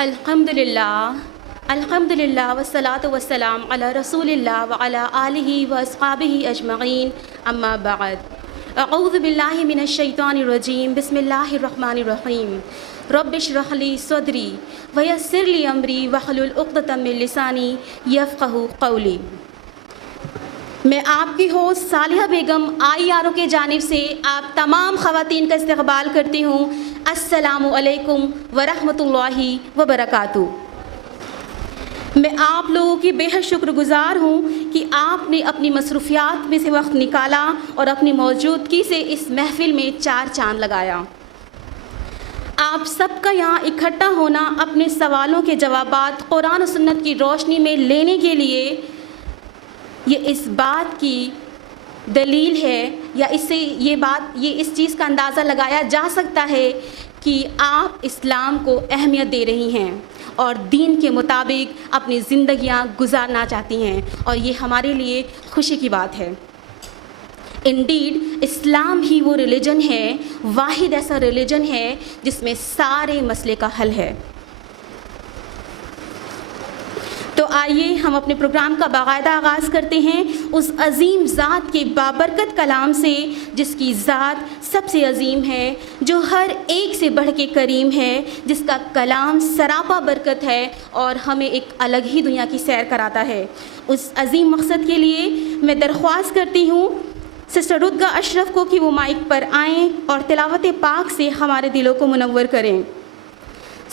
الحمدللہ والصلاة والسلام علی رسول اللہ وعلی آلہ واصحابہ اجمعین، اما بعد۔ اعوذ باللہ من الشیطان الرجیم، بسم اللہ الرحمن الرحیم۔ رب اشرح لی صدری ویسر لی امری واحلل عقدۃ من لسانی یفقہوا قولی۔ میں آپ کی ہوسٹ صالحہ بیگم IRO کے جانب سے آپ تمام خواتین کا استقبال کرتی ہوں۔ السلام علیکم ورحمۃ اللہ وبرکاتہ۔ میں آپ لوگوں کی بے حد شکر گزار ہوں کہ آپ نے اپنی مصروفیات میں سے وقت نکالا اور اپنی موجودگی سے اس محفل میں چار چاند لگایا۔ آپ سب کا یہاں اکٹھا ہونا اپنے سوالوں کے جوابات قرآن و سنت کی روشنی میں لینے کے لیے یہ اس بات کی دلیل ہے، یا اس سے یہ اس چیز کا اندازہ لگایا جا سکتا ہے کہ آپ اسلام کو اہمیت دے رہی ہیں اور دین کے مطابق اپنی زندگیاں گزارنا چاہتی ہیں، اور یہ ہمارے لیے خوشی کی بات ہے۔ انڈیڈ اسلام ہی وہ ریلیجن ہے، واحد ایسا ریلیجن ہے جس میں سارے مسئلے کا حل ہے۔ تو آئیے ہم اپنے پروگرام کا باقاعدہ آغاز کرتے ہیں اس عظیم ذات کے بابرکت کلام سے، جس کی ذات سب سے عظیم ہے، جو ہر ایک سے بڑھ کے کریم ہے، جس کا کلام سراپا برکت ہے اور ہمیں ایک الگ ہی دنیا کی سیر کراتا ہے۔ اس عظیم مقصد کے لیے میں درخواست کرتی ہوں سسٹر رتگا اشرف کو کہ وہ مائک پر آئیں اور تلاوت پاک سے ہمارے دلوں کو منور کریں۔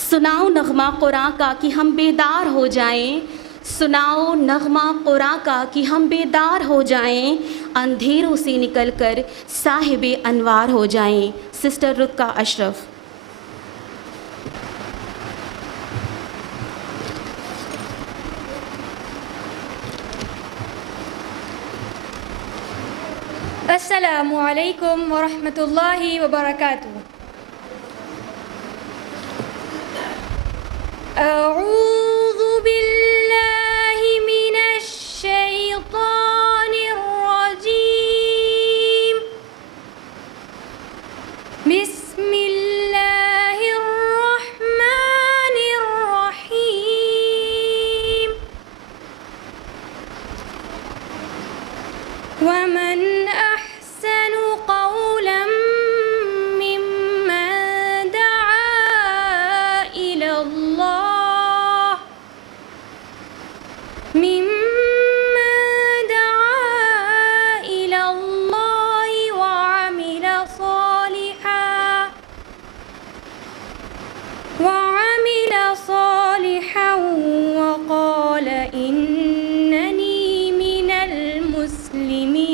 سناؤ نغمہ قرآن کا کہ ہم بیدار ہو جائیں، سناؤ نغمہ قرآن کا کہ ہم بیدار ہو جائیں، اندھیروں سے نکل کر صاحب انوار ہو جائیں۔ سسٹر رتگا اشرف۔ السلام علیکم ورحمۃ اللہ وبرکاتہ۔ اعوذ باللہ من الشیطان الرجیم، بسم اللہ الرحمن الرحیم۔ ومن أحسن قولا ممن دعا إلى الله وعمل صالحا وقال إنني من المسلمين۔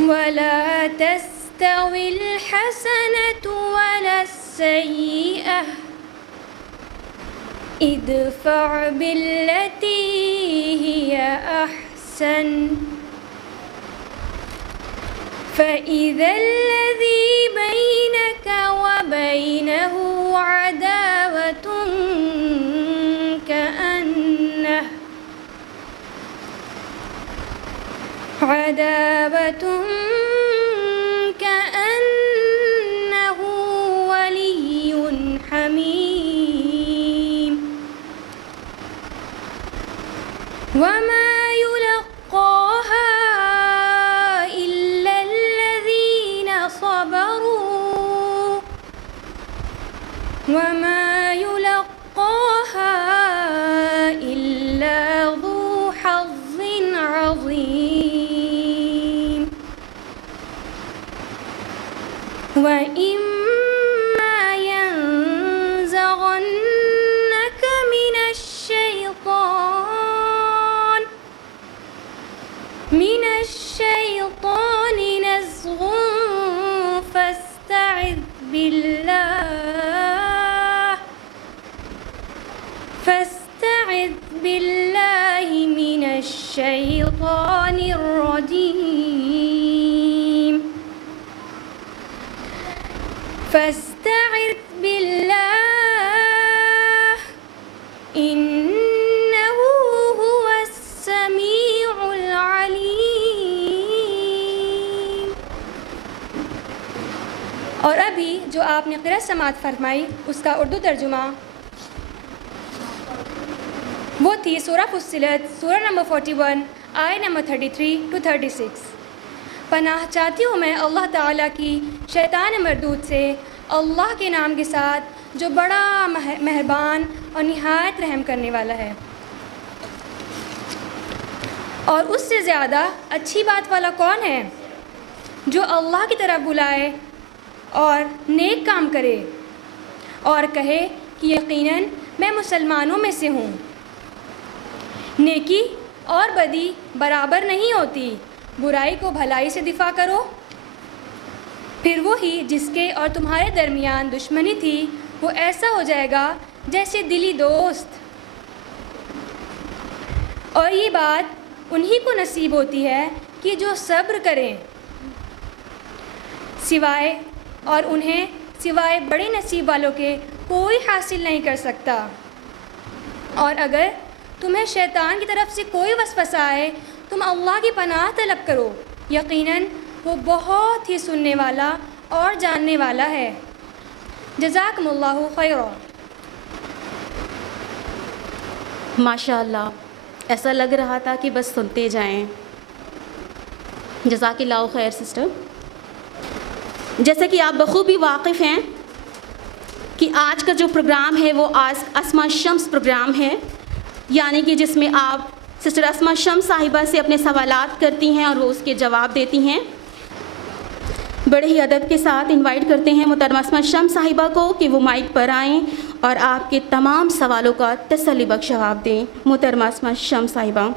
ولا تستوي الحسنة ولا السيئة، ادفع بالتي هي أحسن، فإذا الذي بينك وبينه عداوة كأنه ولي حميم۔ وما يلقاها إلا الذين صبروا، وما يلقاها إلا ذو حظ عظيم۔ وإما ينزغنك من الشيطان نزغ فاستعذ بالله من الشيطان الرجيم۔ فاستعذ بالله إنه هو السميع العليم۔ اور ابھی جو آپ نے قرأت سماعت فرمائی اس کا اردو ترجمہ وہ تھی سورہ فصلت سورہ نمبر 41 آیت نمبر 33 to 36۔ پناہ چاہتی ہوں میں اللہ تعالیٰ کی شیطان مردود سے، اللہ کے نام کے ساتھ جو بڑا مہربان اور نہایت رحم کرنے والا ہے۔ اور اس سے زیادہ اچھی بات والا کون ہے جو اللہ کی طرف بلائے اور نیک کام کرے اور کہے کہ یقیناً میں مسلمانوں میں سے ہوں۔ نیکی اور بدی برابر نہیں ہوتی، برائی کو بھلائی سے دفاع کرو۔ پھر وہی جس کے اور تمہارے درمیان دشمنی تھی وہ ایسا ہو جائے گا جیسے دلی دوست۔ اور یہ بات انہی کو نصیب ہوتی ہے کہ جو صبر کریں، سوائے بڑے نصیب والوں کے کوئی حاصل نہیں کر سکتا۔ اور اگر تمہیں شیطان کی طرف سے کوئی وسوسہ آئے تم اللہ کی پناہ طلب کرو، یقیناً وہ بہت ہی سننے والا اور جاننے والا ہے۔ جزاکم اللہ خیرا۔ ماشاء اللہ، ایسا لگ رہا تھا کہ بس سنتے جائیں۔ جزاک اللہ خیر سسٹر۔ جیسے کہ آپ بخوبی واقف ہیں کہ آج کا جو پروگرام ہے وہ اسماء شمس پروگرام ہے، یعنی کہ جس میں آپ سسٹر اسماء شمس صاحبہ سے اپنے سوالات کرتی ہیں اور وہ اس کے جواب دیتی ہیں۔ بڑے ہی ادب کے ساتھ انوائٹ کرتے ہیں محترمہ اسماء شمس صاحبہ کو کہ وہ مائک پر آئیں اور آپ کے تمام سوالوں کا تسلی بخش جواب دیں۔ محترمہ اسماء شمس صاحبہ۔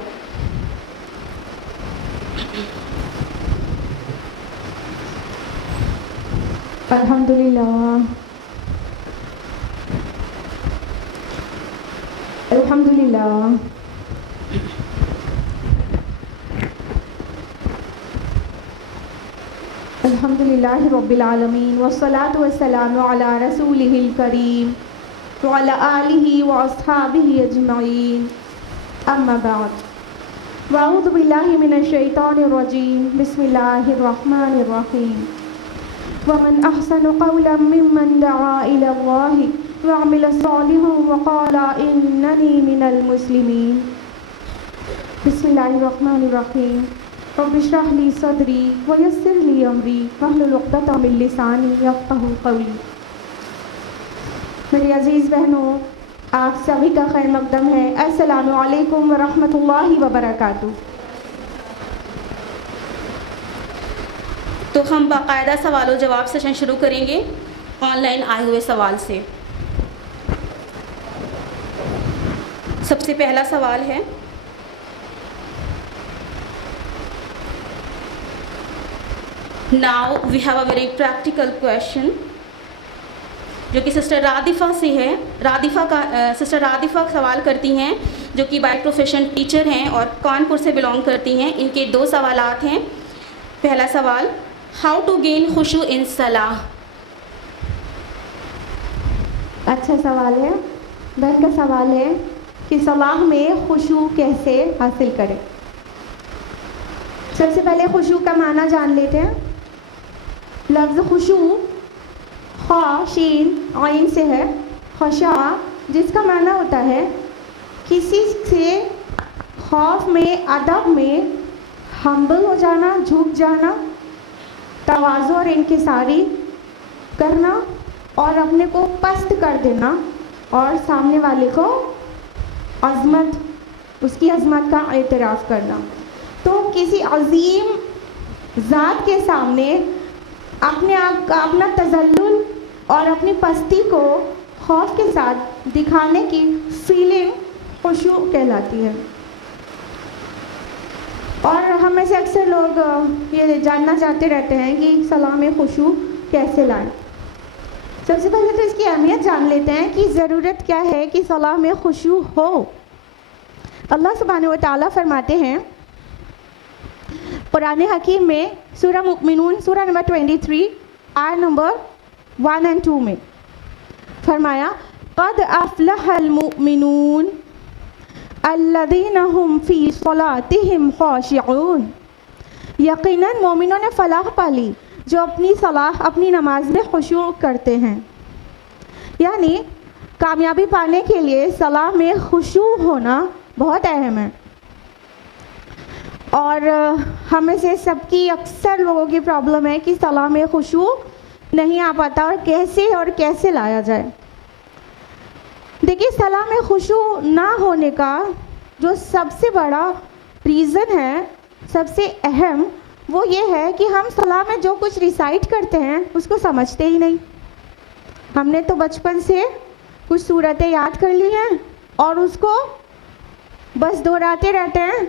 الحمدللہ الحمدللہ رب العالمین والصلاة والسلام علی رسولہ الکریم وعلی آلہ واصحابہ اجمعین، اما بعد، واعوذ باللہ من الشیطان الرجیم، بسم اللہ الرحمن الرحیم۔ ومن احسن قولا ممن دعا الى اللہ وعمل صالحا وقال اننی من المسلمین۔ بسم اللہ الرحمن الرحیم۔ رب اشرح لی صدری ویسر لی امری واحلل عقدۃ من لسانی یفقہوا قولی۔ میری عزیز بہنوں، آپ سبھی کا خیر مقدم ہے۔ السلام علیکم ورحمۃ اللہ وبرکاتہ۔ تو ہم باقاعدہ سوال و جواب سیشن شروع کریں گے آن لائن آئے ہوئے سوال سے۔ سب سے پہلا سوال ہے، Now we have a very practical question جو کہ سسٹر رادفہ سے ہے۔ سسٹر رادفہ سوال کرتی ہیں، جو کہ بائی پروفیشن ٹیچر ہیں اور کانپور سے بلانگ کرتی ہیں۔ ان کے دو سوالات ہیں۔ پہلا سوال، ہاؤ ٹو گین خشوع ان صلاح۔ اچھا سوال ہے۔ بہن کا سوال ہے کہ صلاح میں خشوع کیسے حاصل کریں۔ سب سے پہلے خشوع کا معنی جان لیتے ہیں۔ لفظ خشوع خا شین عین سے ہے۔ خشع جس کا معنی ہوتا ہے کسی سے خوف میں، ادب میں ہمبل ہو جانا، جھک جانا، تواضع اور انکساری کرنا اور اپنے کو پست کر دینا اور سامنے والے کو اس کی عظمت کا اعتراف کرنا۔ تو کسی عظیم ذات کے سامنے اپنے آپ کا اپنا تذلل اور اپنی پستی کو خوف کے ساتھ دکھانے کی فیلنگ خشوع کہلاتی ہے۔ اور ہم میں سے اکثر لوگ یہ جاننا چاہتے رہتے ہیں کہ صلاح میں خشوع کیسے لائیں۔ سب سے پہلے تو اس کی اہمیت جان لیتے ہیں کہ ضرورت کیا ہے کہ صلاح میں خشوع ہو۔ اللہ سبحانہ و تعالیٰ فرماتے ہیں قرآن حکیم میں سورہ مؤمنون سورہ نمبر 23 آیت نمبر 1 اور 2 میں فرمایا، قد افلح المؤمنون الذین هم فی صلاتهم خاشعون۔ یقیناً مومنوں نے فلاح پالی جو اپنی صلاح اپنی نماز میں خشوع کرتے ہیں. یعنی کامیابی پانے کے لیے صلاح میں خشوع ہونا بہت اہم ہے. اور ہمیں سے سب کی اکثر لوگوں کی پرابلم ہے کہ صلاح میں خشوع نہیں آ پاتا اور کیسے لایا جائے. دیکھیے صلاح میں خشوع نہ ہونے کا جو سب سے بڑا ریزن ہے، سب سے اہم، وہ یہ ہے کہ ہم صلاح میں جو کچھ ریسائٹ کرتے ہیں اس کو سمجھتے ہی نہیں. ہم نے تو بچپن سے کچھ صورتیں یاد کر لی ہیں اور اس کو بس دہراتے رہتے ہیں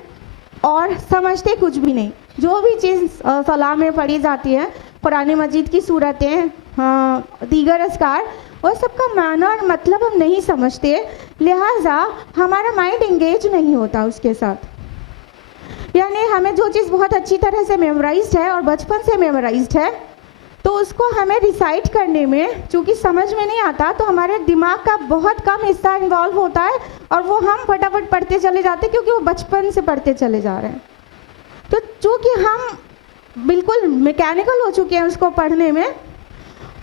اور سمجھتے کچھ بھی نہیں. جو بھی چیز صلاح میں پڑھی جاتی ہے، قرآن مجید کی صورتیں، دیگر اذکار، وہ سب کا معنی اور مطلب ہم نہیں سمجھتے، لہٰذا ہمارا مائنڈ انگیج نہیں ہوتا اس کے ساتھ. یعنی ہمیں جو چیز بہت اچھی طرح سے میمورائزڈ ہے اور بچپن سے میمورائزڈ ہے، تو اس کو ہمیں ریسائٹ کرنے میں چونکہ سمجھ میں نہیں آتا، تو ہمارے دماغ کا بہت کم حصہ انوالو ہوتا ہے اور وہ ہم فٹافٹ پڑھتے چلے جاتے ہیں کیونکہ وہ بچپن سے پڑھتے چلے جا رہے ہیں. تو چونکہ ہم بالکل میکینیکل ہو چکے ہیں اس کو پڑھنے میں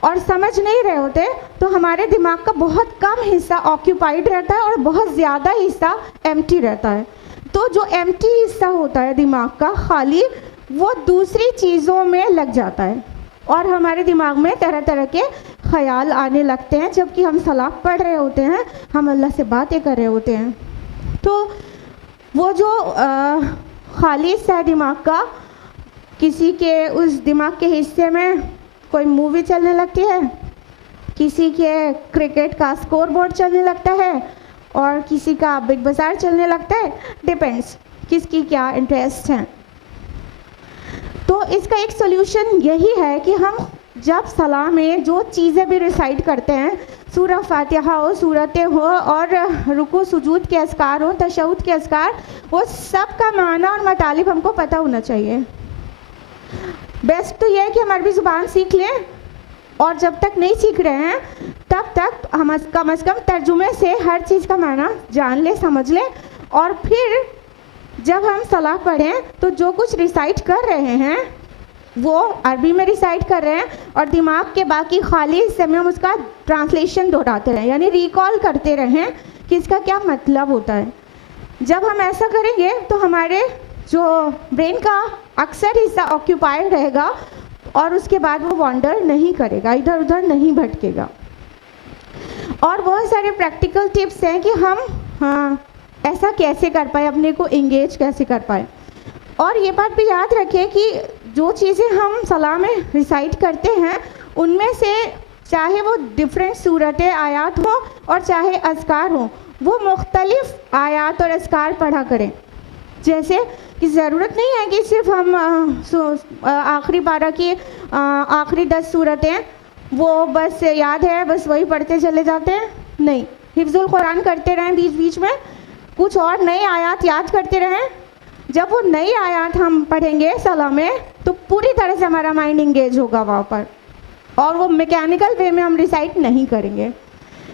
اور سمجھ نہیں رہے ہوتے، تو ہمارے دماغ کا بہت کم حصہ آکیوپائڈ رہتا ہے اور بہت زیادہ حصہ ایمٹی رہتا ہے. تو جو ایمٹی حصہ ہوتا ہے دماغ کا خالی، وہ دوسری چیزوں میں لگ جاتا ہے اور ہمارے دماغ میں طرح طرح کے خیال آنے لگتے ہیں جبکہ ہم صلاح پڑھ رہے ہوتے ہیں، ہم اللہ سے باتیں کر رہے ہوتے ہیں. تو وہ جو خالی حصہ ہے دماغ کا، کسی کے اس دماغ کے حصے میں کوئی مووی چلنے لگتی ہے، کسی کے کرکٹ کا اسکور بورڈ چلنے لگتا ہے اور کسی کا بگ بازار چلنے لگتا ہے، ڈیپینڈس کس کی کیا انٹرسٹ ہیں. تو اس کا ایک سولوشن یہی ہے کہ ہم جب صلاح میں جو چیزیں بھی ریسائٹ کرتے ہیں، سورہ فاتحہ ہو، سورتیں ہو اور رکوع سجود کے اذکار ہوں، تشہد کے اذکار، وہ سب کا معنی اور مطالب ہم کو پتہ ہونا چاہیے. بیسٹ تو یہ ہے کہ ہم عربی زبان سیکھ لیں، اور جب تک نہیں سیکھ رہے ہیں تب تک ہم کم از کم ترجمے سے ہر چیز کا معنی جان لیں، سمجھ لیں. اور پھر جب ہم صلاح پڑھیں تو جو کچھ ریسائٹ کر رہے ہیں وہ عربی میں ریسائٹ کر رہے ہیں اور دماغ کے باقی خالی حصے میں ہم اس کا ٹرانسلیشن دہراتے رہیں، یعنی ریکال کرتے رہیں کہ اس کا کیا مطلب ہوتا ہے. جب ہم ایسا کریں گے تو ہمارے جو برین کا اکثر حصہ آکیوپائڈ رہے گا اور اس کے بعد وہ وانڈر نہیں کرے گا، ادھر ادھر نہیں بھٹکے گا. اور بہت سارے پریکٹیکل ٹپس ہیں کہ ہم ایسا کیسے کر پائے، اپنے کو انگیج کیسے کر پائے. اور یہ بات بھی یاد رکھیں کہ جو چیزیں ہم صلاح میں ریسائٹ کرتے ہیں ان میں سے چاہے وہ ڈفرینٹ صورتیں آیات ہوں اور چاہے اذکار ہوں، وہ مختلف آیات اور اذکار پڑھا کریں. جیسے کہ ضرورت نہیں ہے کہ صرف ہم آخری پارہ کی آخری 10 صورتیں وہ بس یاد ہے بس وہی پڑھتے چلے جاتے ہیں. نہیں، حفظ القرآن کرتے رہیں، بیچ بیچ میں کچھ اور نئے آیات یاد کرتے رہیں. جب وہ نئی آیات ہم پڑھیں گے صلاح میں تو پوری طرح سے ہمارا مائنڈ انگیج ہوگا وہاں پر، اور وہ میکینیکل وے میں ہم ریسائٹ نہیں کریں گے.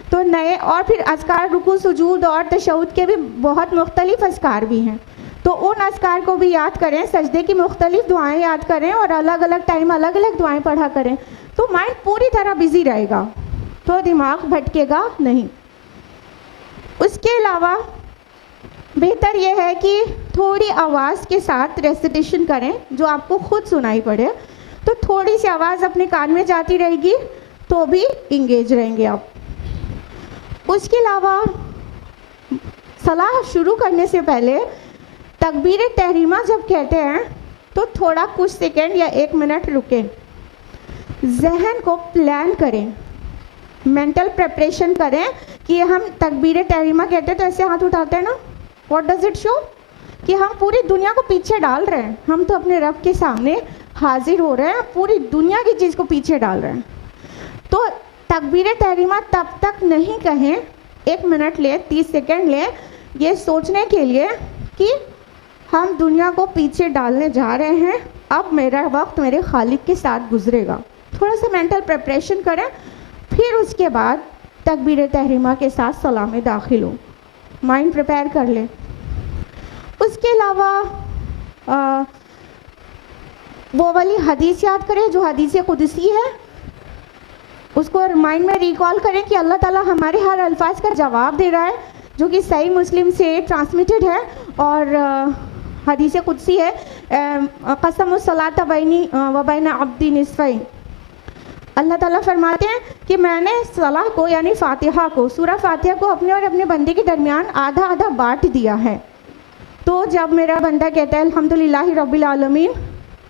تو نئے اور پھر اذکار، رکوع سجود اور تشہد کے بھی بہت مختلف اذکار بھی ہیں، تو ان اذکار کو بھی یاد کریں، سجدے کی مختلف دعائیں یاد کریں اور الگ الگ ٹائم الگ الگ دعائیں پڑھا کریں. تو مائنڈ پوری طرح بزی رہے گا، تو دماغ بھٹکے گا نہیں. اس کے علاوہ بہتر یہ ہے کہ تھوڑی آواز کے ساتھ ریسیٹیشن کریں جو آپ کو خود سنائی پڑے، تو تھوڑی سی آواز اپنے کان میں جاتی رہے گی تو بھی انگیج رہیں گے آپ. اس کے علاوہ صلاح شروع کرنے سے پہلے تکبیر تحریمہ جب کہتے ہیں تو تھوڑا کچھ سیکنڈ یا 1 منٹ رکیں، ذہن کو پلان کریں، مینٹل پریپریشن کریں کہ ہم تکبیر تحریمہ کہتے ہیں تو ایسے ہاتھ اٹھاتے ہیں نا، واٹ ڈز اٹ شو؟ کہ ہم پوری دنیا کو پیچھے ڈال رہے ہیں. ہم تو اپنے رب کے سامنے حاضر ہو رہے ہیں، پوری دنیا کی چیز کو پیچھے ڈال رہے ہیں. تو تکبیر تحریمہ تب تک نہیں کہیں، 1 منٹ لیں، 30 سیکنڈ لیں یہ سوچنے کے لیے کہ ہم دنیا کو پیچھے ڈالنے جا رہے ہیں، اب میرا وقت میرے خالق کے ساتھ گزرے گا. تھوڑا سا مینٹل پریپریشن کریں، پھر اس کے بعد تکبیر تحریمہ کے ساتھ صلاح میں داخل ہوں، مائنڈ پریپیئر کر لیں. اس کے علاوہ وہ والی حدیث یاد کریں جو حدیث قدسی ہے، اس کو مائنڈ میں ریکال کریں کہ اللہ تعالیٰ ہمارے ہر الفاظ کا جواب دے رہا ہے، جو کہ صحیح مسلم سے ٹرانسمیٹڈ ہے اور حدیث قدسی ہے. قسم الصلاۃ بینی و بین عبدی نصفین. اللہ تعالیٰ فرماتے ہیں کہ میں نے صلاح کو یعنی فاتحہ کو، سورہ فاتحہ کو اپنے اور اپنے بندے کے درمیان آدھا آدھا بانٹ دیا ہے. تو جب میرا بندہ کہتا ہے الحمدللہ رب العالمین،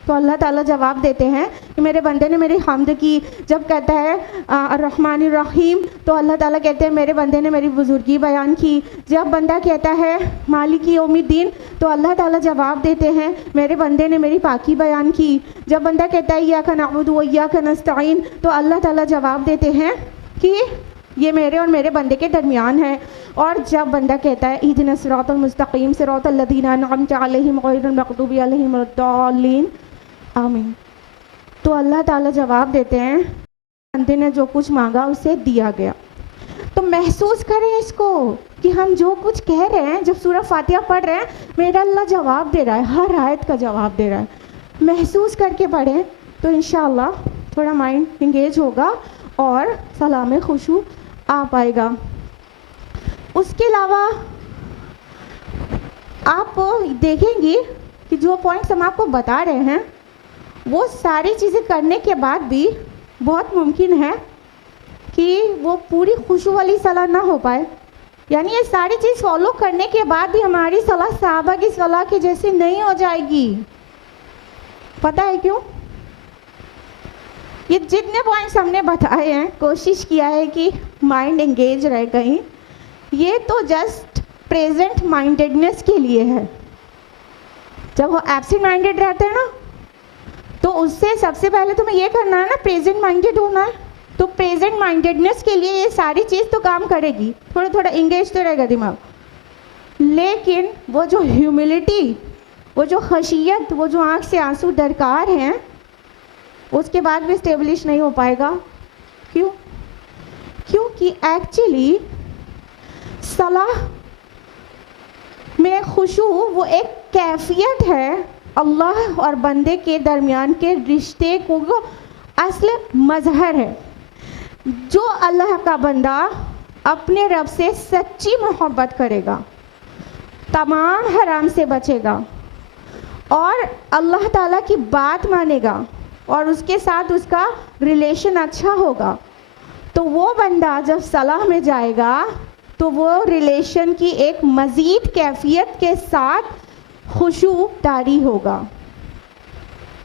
تو اللہ تعالیٰ جواب دیتے ہیں کہ میرے بندے نے میری حمد کی. جب کہتا ہے الرحمن الرحیم، تو اللہ تعالیٰ کہتے ہیں میرے بندے نے میری بزرگی بیان کی. جب بندہ کہتا ہے مالک یوم الدین، تو اللہ تعالیٰ جواب دیتے ہیں میرے بندے نے میری پاکی بیان کی. جب بندہ کہتا ہے ایاک نعبد و ایاک نستعین، تو اللہ تعالیٰ جواب دیتے ہیں کہ یہ میرے اور میرے بندے کے درمیان ہے. اور جب بندہ کہتا ہے اہدنا الصراط المستقیم صراط الذین انعمت علیہم غیر المغضوب علیہم ولا الضالین آمین، تو اللہ تعالیٰ جواب دیتے ہیں بندے نے جو کچھ مانگا اسے دیا گیا. تو محسوس کریں اس کو کہ ہم جو کچھ کہہ رہے ہیں، جب سورہ فاتحہ پڑھ رہے ہیں، میرا اللہ جواب دے رہا ہے، ہر آیت کا جواب دے رہا ہے. محسوس کر کے پڑھیں تو انشاءاللہ تھوڑا مائنڈ انگیج ہوگا اور سلام خشوع آ پائے گا. اس کے علاوہ آپ دیکھیں گی کہ جو پوائنٹس ہم آپ کو بتا رہے ہیں، وہ ساری چیزیں کرنے کے بعد بھی بہت ممکن ہے کہ وہ پوری خشوع والی صلاح نہ ہو پائے. یعنی یہ ساری چیز فالو کرنے کے بعد بھی ہماری صلاح صحابہ کی صلاح کی جیسی نہیں ہو جائے گی. پتہ ہے کیوں؟ یہ جتنے پوائنٹس ہم نے بتائے ہیں، کوشش کیا ہے کہ مائنڈ انگیج رہے کہیں. یہ تو جسٹ پریزنٹ مائنڈیڈنس کے لیے ہے. جب وہ ایبسنٹ مائنڈیڈ رہتے ہیں نا، تو اس سے سب سے پہلے تمہیں یہ کرنا ہے نا، پریزنٹ مائنڈیڈ ہونا ہے. تو پریزنٹ مائنڈیڈنس کے لیے یہ ساری چیز تو کام کرے گی، تھوڑا تھوڑا انگیج تو رہے گا دماغ. لیکن وہ جو ہیوملٹی، وہ جو خشیت، وہ جو آنکھ سے آنسو درکار ہیں، اس کے بعد بھی اسٹیبلش نہیں ہو پائے گا. کیوں؟ کیونکہ ایکچولی صلاح میں خشوع وہ ایک کیفیت ہے اللہ اور بندے کے درمیان کے رشتے کو اصل مظہر ہے. جو اللہ کا بندہ اپنے رب سے سچی محبت کرے گا، تمام حرام سے بچے گا اور اللہ تعالیٰ کی بات مانے گا اور اس کے ساتھ اس کا ریلیشن اچھا ہوگا، تو وہ بندہ جب صلاح میں جائے گا تو وہ ریلیشن کی ایک مزید کیفیت کے ساتھ خشوع طاری ہوگا.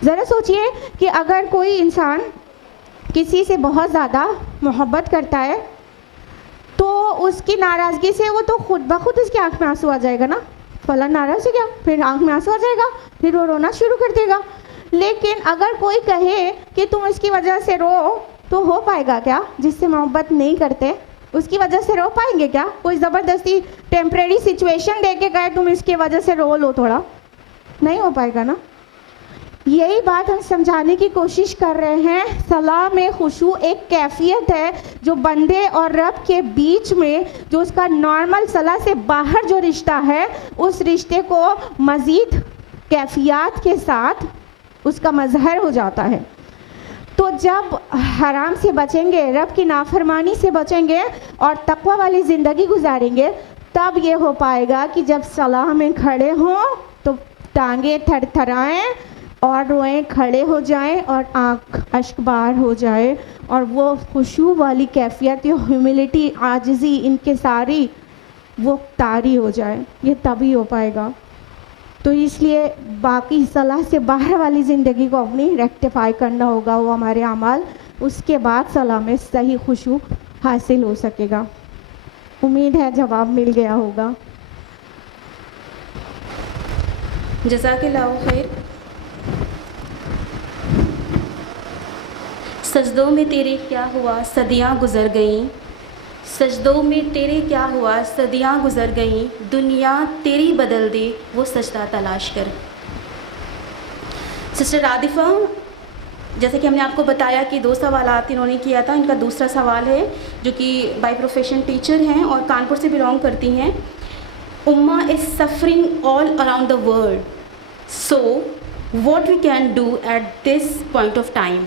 ذرا سوچئے کہ اگر کوئی انسان کسی سے بہت زیادہ محبت کرتا ہے تو اس کی ناراضگی سے وہ تو خود بخود اس کی آنکھ میں آنسو آ جائے گا نا. فلاں ناراض ہو گیا، پھر آنکھ میں آنسو آ جائے گا، پھر وہ رونا شروع کر دے گا. لیکن اگر کوئی کہے کہ تم اس کی وجہ سے رو، تو ہو پائے گا کیا؟ جس سے محبت نہیں کرتے اس کی وجہ سے رو پائیں گے کیا؟ کوئی زبردستی ٹیمپریری سچویشن دے کے کہے تم اس کی وجہ سے رو لو تھوڑا، نہیں ہو پائے گا نا. یہی بات ہم سمجھانے کی کوشش کر رہے ہیں. صلاح میں خشوع ایک کیفیت ہے جو بندے اور رب کے بیچ میں، جو اس کا نارمل صلاح سے باہر جو رشتہ ہے، اس رشتے کو مزید کیفیات کے ساتھ اس کا مظہر ہو جاتا ہے. تو جب حرام سے بچیں گے، رب کی نافرمانی سے بچیں گے اور تقوی والی زندگی گزاریں گے، تب یہ ہو پائے گا کہ جب صلاح میں کھڑے ہوں تو ٹانگیں تھر تھرائیں اور روئیں کھڑے ہو جائیں اور آنکھ اشک بار ہو جائے، اور وہ خشوع والی کیفیت، ہیوملٹی، عاجزی، انکساری، وہ طاری ہو جائے. یہ تبھی ہو پائے گا. تو اس لیے باقی صلاح سے باہر والی زندگی کو اپنی ریکٹیفائی کرنا ہوگا، وہ ہمارے اعمال، اس کے بعد صلاح میں صحیح خشوع حاصل ہو سکے گا. امید ہے جواب مل گیا ہوگا. جزاک اللہ خیر. سجدوں میں تیرے کیا ہوا صدیاں گزر گئیں، سجدوں میں تیرے کیا ہوا صدیاں گزر گئیں، دنیا تیری بدل دے وہ سجدہ تلاش کر. سسٹر عاطفہ، جیسے کہ ہم نے آپ کو بتایا کہ 2 سوالات انہوں نے کیا تھا. ان کا دوسرا سوال ہے، جو کہ بائی پروفیشن ٹیچر ہیں اور کانپور سے بلانگ کرتی ہیں. امہ is suffering all around the world, so what we can do at this point of time?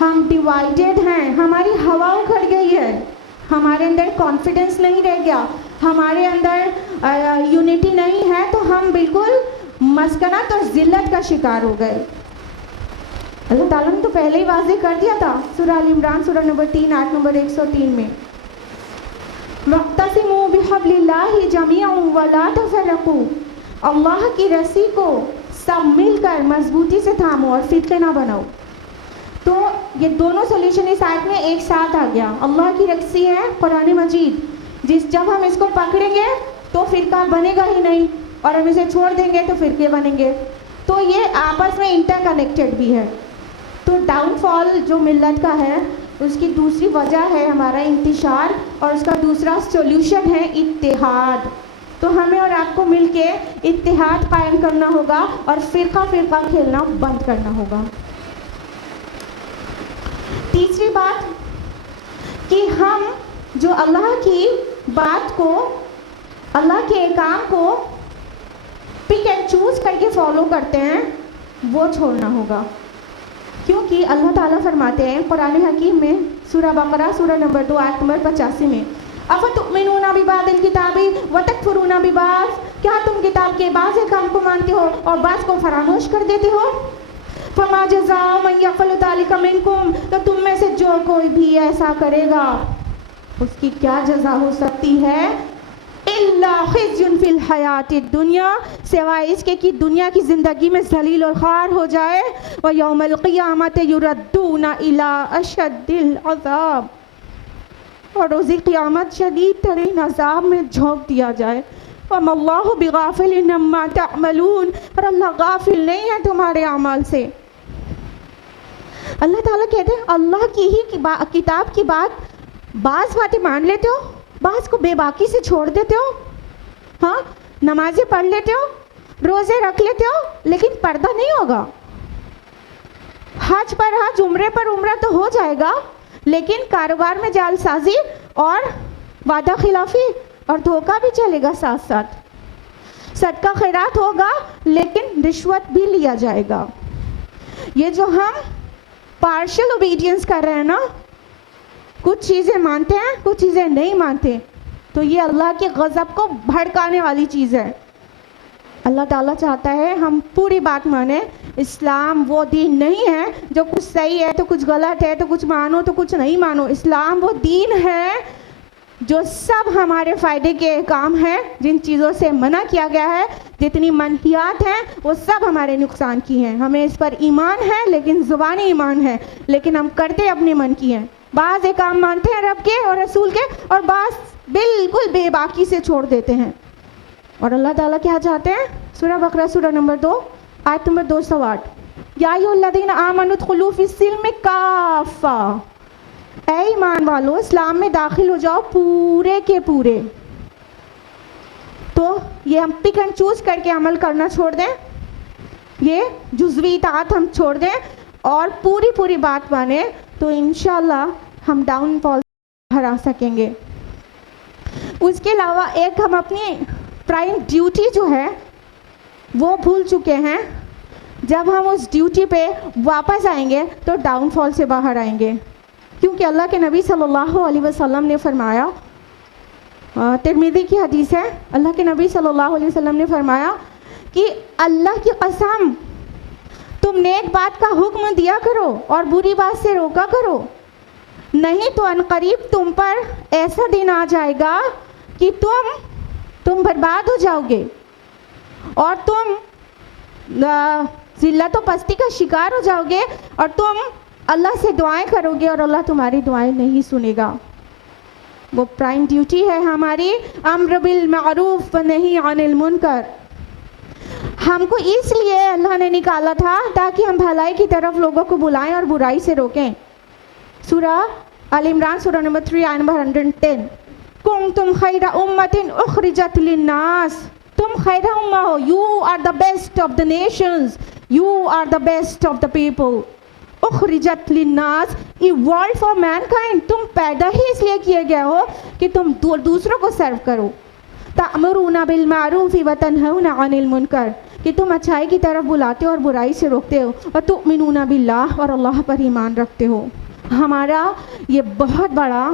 ہم ڈیوائیڈڈ ہیں، ہماری ہوا اکھڑ گئی ہے، ہمارے اندر کانفیڈنس نہیں رہ گیا، ہمارے اندر یونٹی نہیں ہے، تو ہم بالکل مسکنت اور ذلت کا شکار ہو گئے۔ اللہ تعالیٰ نے تو پہلے ہی واضح کر دیا تھا سورہ آل عمران سورہ نمبر 3 آیت نمبر 103 میں، وَاعْتَصِمُوا بِحَبْلِ اللَّهِ جَمِيعًا وَلَا تَفَرَّقُوا، اللہ کی رسی کو سب مل کر مضبوطی سے تھامو اور فرقے نہ بناؤ۔ تو یہ دونوں سولوشن اس آیت میں ایک ساتھ آ گیا۔ اللہ کی رسی ہے قرآن مجید، جب ہم اس کو پکڑیں گے تو فرقہ بنے گا ہی نہیں، اور ہم اسے چھوڑ دیں گے تو فرقے بنیں گے، تو یہ آپس میں انٹر کنیکٹڈ بھی ہے۔ تو ڈاؤن فال جو ملت کا ہے اس کی دوسری وجہ ہے ہمارا انتشار، اور اس کا دوسرا سولوشن ہے اتحاد۔ تو ہمیں اور آپ کو مل کے اتحاد قائم کرنا ہوگا اور فرقہ فرقہ کھیلنا بند کرنا ہوگا۔ تیسری بات کہ ہم جو اللہ کی بات کو، اللہ کے احکام کو پک اینڈ چوز کر کے فالو کرتے ہیں، وہ چھوڑنا ہوگا، کیونکہ اللہ تعالیٰ فرماتے ہیں قرآن حکیم میں سورہ بقرہ سورہ نمبر 2 آیت نمبر 85 میں، افتؤمنون ببعض الکتاب وتکفرون ببعض، کیا تم کتاب کے بعض احکام کو مانتے ہو اور بعض کو فراموش کر دیتے ہو؟ فما جزاء من یفعل ذلک منکم، تو تم میں سے جو کوئی بھی ایسا کرے گا اس کی کیا جزا ہو سکتی ہے؟ الا خزی فی الحیات الدنیا، سوائے اس کے کہ دنیا کی زندگی میں ذلیل اور خوار ہو جائے، ویوم القیامت یردون الی اشد العذاب، اور روز قیامت شدید ترین عذاب میں جھونک دیا جائے۔ وما اللہ بغافل عما تعملون، اور اللہ غافل نہیں ہے تمہارے اعمال سے۔ اللہ تعالیٰ کہتے ہیں اللہ کی ہی کتاب کی بات، بعض باتیں مان لیتے ہو، بعض کو بے باکی سے چھوڑ دیتے ہو، ہاں نمازیں پڑھ لیتے ہو، روزے رکھ لیتے ہو، لیکن پردہ نہیں ہوگا۔ حج پر حج، عمرے پر عمرہ تو ہو جائے گا، لیکن کاروبار میں جعل سازی اور وعدہ خلافی اور دھوکہ بھی چلے گا ساتھ ساتھ۔ صدقہ خیرات ہوگا لیکن رشوت بھی لیا جائے گا۔ یہ جو ہم پارشل اوبیڈینس کر رہے ہیں نا، کچھ چیزیں مانتے ہیں کچھ چیزیں نہیں مانتے، تو یہ اللہ کے غضب کو بھڑکانے والی چیز ہے۔ اللہ تعالیٰ چاہتا ہے ہم پوری بات مانیں۔ اسلام وہ دین نہیں ہے جو کچھ صحیح ہے تو کچھ غلط ہے، تو کچھ مانو تو کچھ نہیں مانو۔ اسلام وہ دین ہے جو سب ہمارے فائدے کے کام ہیں، جن چیزوں سے منع کیا گیا ہے، جتنی منہیات ہیں وہ سب ہمارے نقصان کی ہیں۔ ہمیں اس پر ایمان ہے لیکن زبانی ایمان ہے، لیکن ہم کرتے اپنے من کی ہیں۔ بعض احکام مانتے ہیں رب کے اور رسول کے، اور بعض بالکل بے باکی سے چھوڑ دیتے ہیں۔ اور اللہ تعالیٰ کیا چاہتے ہیں؟ سورہ بقرہ سورہ نمبر 2 آیت نمبر 208، یا ایھا الذین آمنوا ادخلوا فی السلم کافہ، اے ایمان والو اسلام میں داخل ہو جاؤ پورے کے پورے۔ تو یہ ہم پک اینڈ چوز کر کے عمل کرنا چھوڑ دیں، یہ جزوی اطاعت ہم چھوڑ دیں اور پوری بات مانیں، تو انشاءاللہ ہم ڈاؤن فال ہرا سکیں گے۔ اس کے علاوہ ایک ہم اپنی پرائم ڈیوٹی جو ہے وہ بھول چکے ہیں۔ جب ہم اس ڈیوٹی پہ واپس آئیں گے تو ڈاؤن فال سے باہر آئیں گے، کیونکہ اللہ کے نبی صلی اللہ علیہ وسلم نے فرمایا، ترمذی کی حدیث ہے، اللہ کے نبی صلی اللہ علیہ وسلم نے فرمایا کہ اللہ کی قسم تم نیک بات کا حکم دیا کرو اور بری بات سے روکا کرو، نہیں تو عنقریب تم پر ایسا دن آ جائے گا کہ تم برباد ہو جاؤ گے اور تم ذلت و پستی کا شکار ہو جاؤ گے، اور تم اللہ سے دعائیں کرو گے اور اللہ تمہاری دعائیں نہیں سنے گا۔ وہ پرائم ڈیوٹی ہے ہماری، امر بالمعروف و نہی عن المنکر۔ ہم کو اس لیے اللہ نے نکالا تھا تاکہ ہم بھلائی کی طرف لوگوں کو بلائیں اور برائی سے روکیں۔ سورہ آل عمران سورہ نمبر 3 آیت نمبر 110، کنتم خیر امت اخرجت للناس، تم خیر امہ ہو، you are the best of the nations, you are the best of the people, اخرجت للناس، ایوالڈ فار مین کائنڈ، تم پیدا ہی اس لیے کیے گئے ہو کہ تم دوسروں کو سرو کرو، تأمرون بالمعروف وتنہون عن المنکر، کہ تم اچھائی کی طرف بلاتے ہو اور برائی سے روکتے ہو، وتؤمنون باللہ، اور اللہ پر ایمان رکھتے ہو۔ ہمارا یہ بہت بڑا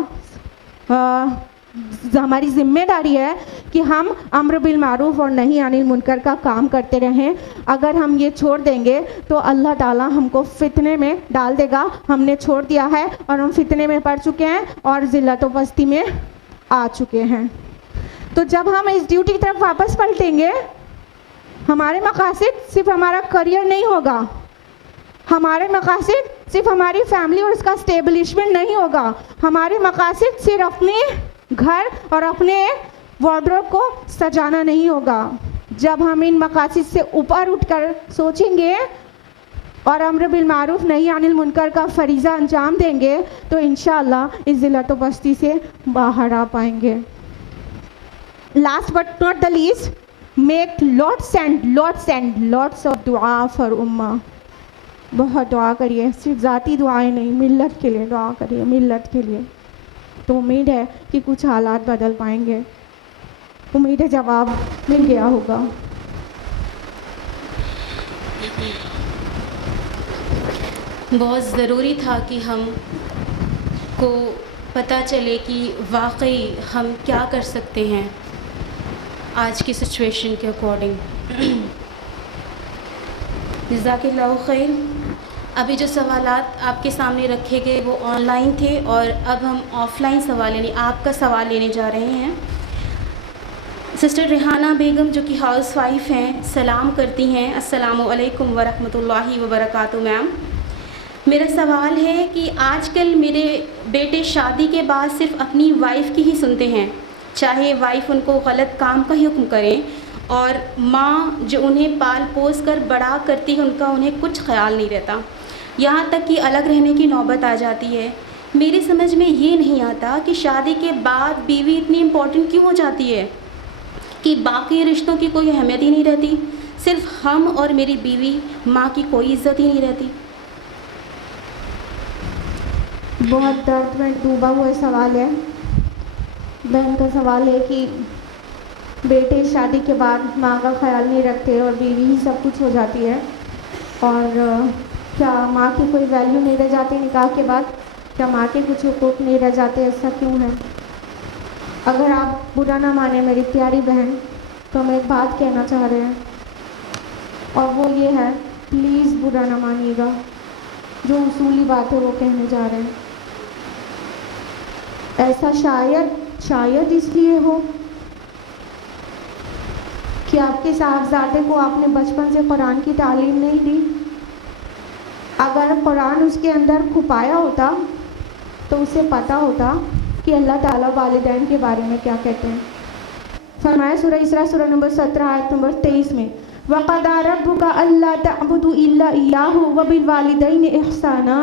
ہماری ذمہ داری ہے کہ ہم امر بالمعروف اور نہی عن المنکر کا کام کرتے رہیں۔ اگر ہم یہ چھوڑ دیں گے تو اللہ تعالیٰ ہم کو فتنے میں ڈال دے گا۔ ہم نے چھوڑ دیا ہے اور ہم فتنے میں پڑ چکے ہیں اور ذلت و پستی میں آ چکے ہیں۔ تو جب ہم اس ڈیوٹی کی طرف واپس پلٹیں گے، ہمارے مقاصد صرف ہمارا کریئر نہیں ہوگا، ہمارے مقاصد صرف ہماری فیملی اور اس کا اسٹیبلشمنٹ نہیں ہوگا، ہمارے مقاصد صرف اپنے گھر اور اپنے وارڈروب کو سجانا نہیں ہوگا۔ جب ہم ان مقاصد سے اوپر اٹھ کر سوچیں گے اور امر بالمعروف نہی عن المنکر کا فریضہ انجام دیں گے تو انشاءاللہ اس ذلت و پستی سے باہر آ پائیں گے۔ Last but not the least, make lots of دعا فار امہ۔ بہت دعا کریے، صرف ذاتی دعائیں نہیں، ملت کے لیے دعا کریے، ملت کے لیے۔ تو امید ہے کہ کچھ حالات بدل پائیں گے، امید ہے جواب مل گیا ہوگا۔ بہت ضروری تھا کہ ہم کو پتہ چلے کہ واقعی ہم کیا کر سکتے ہیں آج کی سچویشن کے اکارڈنگ۔ جزاک اللہ خیر۔ ابھی جو سوالات آپ کے سامنے رکھے گئے وہ آن لائن تھے، اور اب ہم آف لائن سوال یعنی آپ کا سوال لینے جا رہے ہیں۔ سسٹر ریحانہ بیگم جو کہ ہاؤس وائف ہیں، سلام کرتی ہیں۔ السلام علیکم ورحمۃ اللہ وبرکاتہ میم۔ میرا سوال ہے کہ آج کل میرے بیٹے شادی کے بعد صرف اپنی وائف کی ہی سنتے ہیں، چاہے وائف ان کو غلط کام کا ہی حکم کریں، اور ماں جو انہیں پال پوس کر بڑا کرتی ہے ان کا انہیں کچھ خیال نہیں رہتا، یہاں تک کہ الگ رہنے کی نوبت آ جاتی ہے۔ میری سمجھ میں یہ نہیں آتا کہ شادی کے بعد بیوی اتنی امپورٹنٹ کیوں ہو جاتی ہے کہ باقی رشتوں کی کوئی اہمیت ہی نہیں رہتی، صرف ہم اور میری بیوی، ماں کی کوئی عزت ہی نہیں رہتی۔ بہت درد میں ڈوبا ہوا سوال ہے۔ بہن کا سوال ہے کہ بیٹے شادی کے بعد ماں کا خیال نہیں رکھتے اور بیوی ہی سب کچھ ہو جاتی ہے، اور کیا ماں کی کوئی ویلیو نہیں رہ جاتی نکاح کے بعد؟ کیا ماں کے کچھ حقوق نہیں رہ جاتے؟ ایسا کیوں ہے؟ اگر آپ برا نہ مانیں میری پیاری بہن، تو ہم ایک بات کہنا چاہ رہے ہیں، اور وہ یہ ہے، پلیز برا نہ مانیے گا، جو اصولی بات ہے وہ کہنے جا رہے ہیں۔ ایسا شاید اس لیے ہو کہ آپ کے صاحبزادے کو آپ نے بچپن سے قرآن کی تعلیم نہیں دی۔ اگر قرآن اس کے اندر کھپایا ہوتا تو اسے پتہ ہوتا کہ اللہ تعالیٰ والدین کے بارے میں کیا کہتے ہیں۔ فرمایا سورہ اسراء سورہ نمبر 17 آیت نمبر 23 میں، وَقَضَىٰ رَبُّكَ أَلَّا تَعْبُدُوا إِلَّا إِيَّاهُ وَبِالْوَالِدَيْنِ إِحْسَانًا،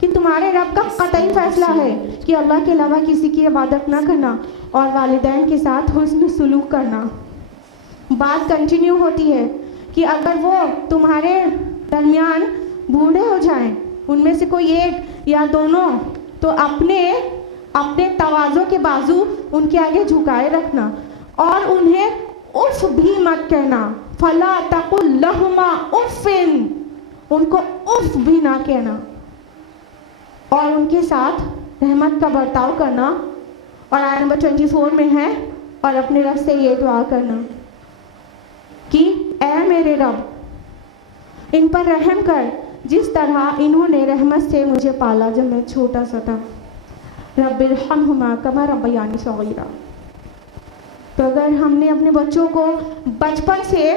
کہ تمہارے رب کا قطعی فیصلہ ہے کہ اللہ کے علاوہ کسی کی عبادت نہ کرنا اور والدین کے ساتھ حسن سلوک کرنا۔ بات کنٹینیو ہوتی ہے کہ اگر وہ تمہارے درمیان بوڑھے ہو جائیں، ان میں سے کوئی ایک یا دونوں، تو اپنے تواضع کے بازو ان کے آگے جھکائے رکھنا، اور انہیں اف بھی مت کہنا، فلا تقل لہما اف، ان کو اف بھی نہ کہنا، اور ان کے ساتھ رحمت کا برتاؤ کرنا۔ اور آیت نمبر 24 میں ہے، اور اپنے رب سے یہ دعا کرنا کہ اے میرے رب ان پر رحم کر جس طرح انہوں نے رحمت سے مجھے پالا جب میں چھوٹا سا تھا، رب ارحمہما کما ربیانی صغیرا۔ تو اگر ہم نے اپنے بچوں کو بچپن سے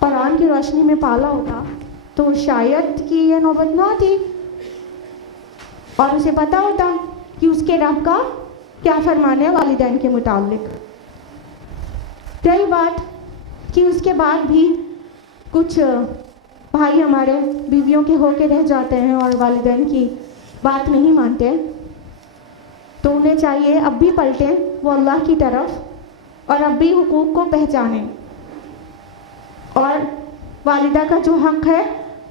قرآن کی روشنی میں پالا ہوتا تو شاید کہ یہ نوبت نہ آتی، اور اسے پتہ ہوتا کہ اس کے رب کا کیا فرمان ہے والدین کے متعلق۔ رہی بات کہ اس کے بعد بھی کچھ بھائی ہمارے بیویوں کے ہو کے رہ جاتے ہیں اور والدین کی بات نہیں مانتے، تو انہیں چاہیے اب بھی پلٹیں وہ اللہ کی طرف، اور اب بھی حقوق کو پہچانیں، اور والدہ کا جو حق ہے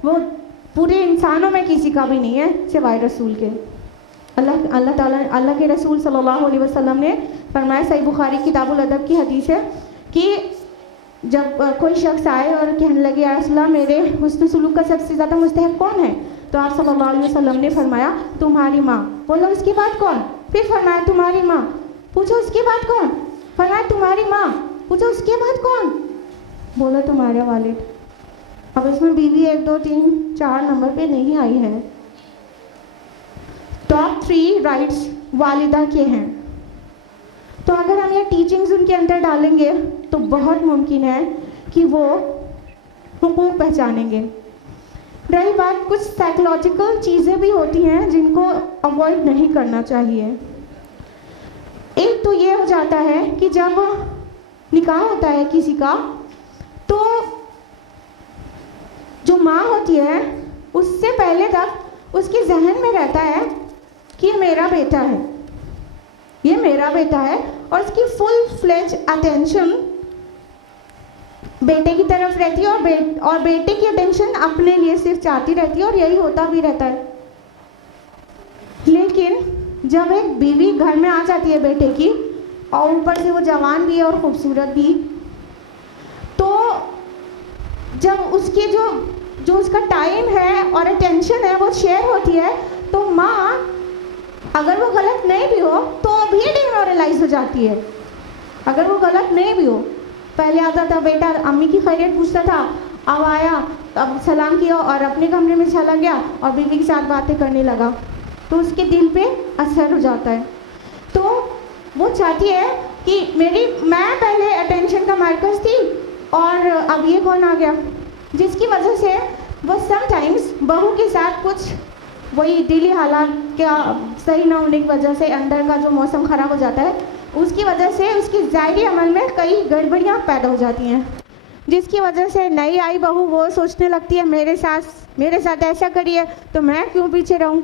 وہ پورے انسانوں میں کسی کا بھی نہیں ہے سوائے رسول کے۔ اللہ کے رسول صلی اللہ علیہ وسلم نے فرمایا، صحیح بخاری کتاب الادب کی حدیث ہے کہ جب کوئی شخص آئے اور کہنے لگے یا رسول اللہ میرے حسن سلوک کا سب سے زیادہ مستحق کون ہے؟ تو آپ صلی اللہ علیہ وسلم نے فرمایا تمہاری ماں. بولا اس کے بعد کون؟ پھر فرمایا تمہاری ماں. پوچھو اس کے بعد کون؟ فرمایا تمہاری ماں. پوچھو اس کے بعد کون؟ بولا تمہارے والد. اب اس میں بیوی 1 2 3 4 نمبر پہ نہیں آئی ہے. ٹاپ 3 رائٹس والدہ کے ہیں. تو اگر ہم یہ ٹیچنگز ان کے اندر ڈالیں گے تو بہت ممکن ہے کہ وہ حقوق پہچانیں گے. رہی بات کچھ سائیکولوجیکل چیزیں بھی ہوتی ہیں جن کو اوائڈ نہیں کرنا چاہیے. ایک تو یہ ہو جاتا ہے کہ جب نکاح ہوتا ہے کسی کا تو جو ماں ہوتی ہے اس سے پہلے تک اس کے ذہن میں رہتا ہے کہ یہ میرا بیٹا ہے, یہ میرا بیٹا ہے, اور اس کی فل فلیج اٹینشن بیٹے کی طرف رہتی ہے اور بیٹے کی اٹینشن اپنے لیے صرف چاہتی رہتی ہے, اور یہی ہوتا بھی رہتا ہے. لیکن جب ایک بیوی گھر میں آ جاتی ہے بیٹے کی اور اوپر سے وہ جوان بھی ہے اور خوبصورت بھی, تو جب اس کے جو اس کا ٹائم ہے اور اٹینشن ہے وہ شیئر ہوتی ہے, تو ماں اگر وہ غلط نہیں بھی ہو تو بھی ڈیمورلائز ہو جاتی ہے. اگر وہ غلط نہیں بھی ہو, پہلے آتا تھا بیٹا امی کی خیریت پوچھتا تھا, اب آیا اب سلام کیا اور اپنے کمرے میں چلا گیا اور بیوی کے ساتھ باتیں کرنے لگا, تو اس کے دل پہ اثر ہو جاتا ہے. تو وہ چاہتی ہے کہ میں پہلے اٹینشن کا مرکز تھی اور اب یہ کون آ گیا, جس کی وجہ سے وہ سم ٹائمز بہو کے ساتھ کچھ وہی دلی حالات کا صحیح نہ ہونے کی وجہ سے اندر کا جو موسم خراب ہو جاتا ہے, اس کی وجہ سے اس کی ظاہری عمل میں کئی گڑبڑیاں پیدا ہو جاتی ہیں, جس کی وجہ سے نئی آئی بہو وہ سوچنے لگتی ہے میرے ساتھ ایسا کریے تو میں کیوں پیچھے رہوں,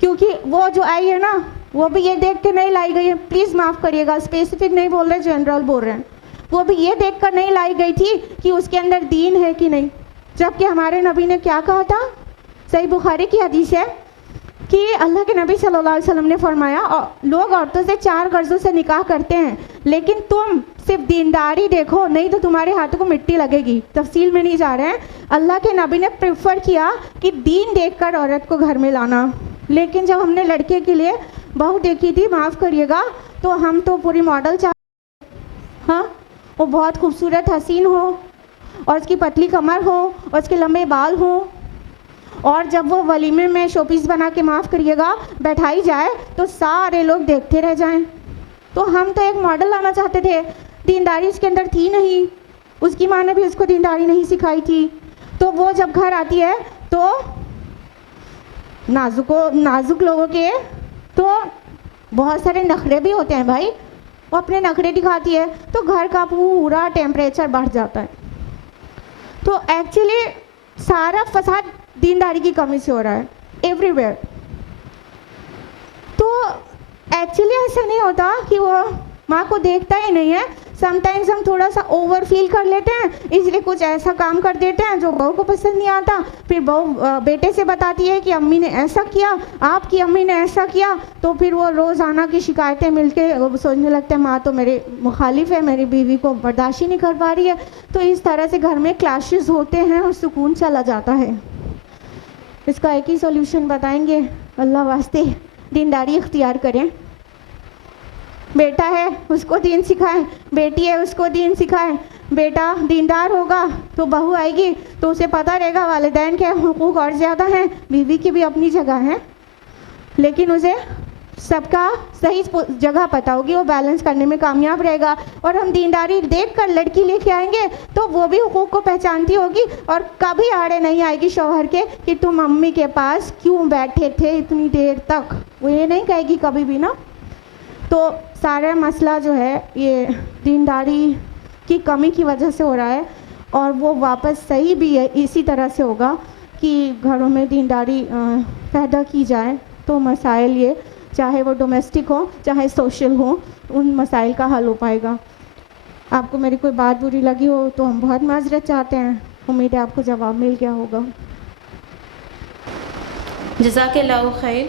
کیونکہ وہ جو آئی ہے نا وہ بھی یہ دیکھ کے نہیں لائی گئی ہے, پلیز معاف کریے گا اسپیسیفک نہیں بول رہے, جنرل بول رہے ہیں, وہ بھی یہ دیکھ کر نہیں لائی گئی تھی کہ اس کے اندر دین ہے کہ نہیں. جبکہ ہمارے نبی نے کیا کہا تھا, صحیح بخاری کی حدیث ہے کہ اللہ کے نبی صلی اللہ علیہ وسلم نے فرمایا لوگ عورتوں سے 4 غرضوں سے نکاح کرتے ہیں, لیکن تم صرف دینداری دیکھو نہیں تو تمہارے ہاتھوں کو مٹی لگے گی. تفصیل میں نہیں جا رہے ہیں, اللہ کے نبی نے پریفر کیا کہ دین دیکھ کر عورت کو گھر میں لانا. لیکن جب ہم نے لڑکے کے لیے بہو دیکھی تھی, معاف کریے گا, تو ہم تو پوری ماڈل ہاں وہ بہت خوبصورت حسین ہو اور اس کی پتلی کمر ہو اور اس کے لمبے بال ہوں, اور جب وہ ولیمے میں شو پیس بنا کے معاف کریے گا بیٹھائی جائے تو سارے لوگ دیکھتے رہ جائیں. تو ہم تو ایک ماڈل لانا چاہتے تھے, دینداری اس کے اندر تھی نہیں, اس کی ماں نے بھی اس کو دینداری نہیں سکھائی تھی. تو وہ جب گھر آتی ہے تو نازک لوگوں کے تو بہت سارے نخرے بھی ہوتے ہیں بھائی, وہ اپنے نخرے دکھاتی ہے تو گھر کا پورا ٹیمپریچر بڑھ جاتا ہے. تو ایکچولی سارا فساد دینداری کی کمی سے ہو رہا ہے ایوری ویئر. تو ایکچولی ایسا نہیں ہوتا کہ وہ ماں کو دیکھتا ہی نہیں ہے, سم ٹائمز ہم تھوڑا سا اوور فیل کر لیتے ہیں, اس لیے کچھ ایسا کام کر دیتے ہیں جو بہو کو پسند نہیں آتا. پھر بہو بیٹے سے بتاتی ہے کہ امی نے ایسا کیا, آپ کی امی نے ایسا کیا, تو پھر وہ روزانہ کی شکایتیں مل کے سوچنے لگتے ہیں ماں تو میرے مخالف ہے, میری بیوی کو برداشت ہی نہیں کر پا رہی ہے. تو اس طرح سے گھر میں کلاشز ہوتے ہیں اور سکون چلا جاتا ہے. اس کا ایک ہی سولوشن بتائیں گے, اللہ واسطے دینداری اختیار کریں. بیٹا ہے اس کو دین سکھائیں, بیٹی ہے اس کو دین سکھائیں. بیٹا دیندار ہوگا تو بہو آئے گی تو اسے پتہ رہے گا والدین کے حقوق اور زیادہ ہیں, بیوی کی بھی اپنی جگہ ہے, لیکن اسے سب کا صحیح جگہ پتہ ہوگی, وہ بیلنس کرنے میں کامیاب رہے گا. اور ہم دینداری دیکھ کر لڑکی لے کے آئیں گے تو وہ بھی حقوق کو پہچانتی ہوگی اور کبھی آڑے نہیں آئے گی شوہر کے کہ تم امی کے پاس کیوں بیٹھے تھے اتنی دیر تک, وہ یہ نہیں کہے گی کبھی بھی نا. تو سارا مسئلہ جو ہے یہ دینداری کی کمی کی وجہ سے ہو رہا ہے, اور وہ واپس صحیح بھی ہے اسی طرح سے ہوگا کہ گھروں میں دینداری پیدا کی جائے تو مسائل یہ چاہے وہ ڈومیسٹک ہوں چاہے سوشل ہوں ان مسائل کا حل ہو پائے گا. آپ کو میری کوئی بات بری لگی ہو تو ہم بہت معذرت چاہتے ہیں, امید ہے آپ کو جواب مل گیا ہوگا. جزاک اللہ خیر.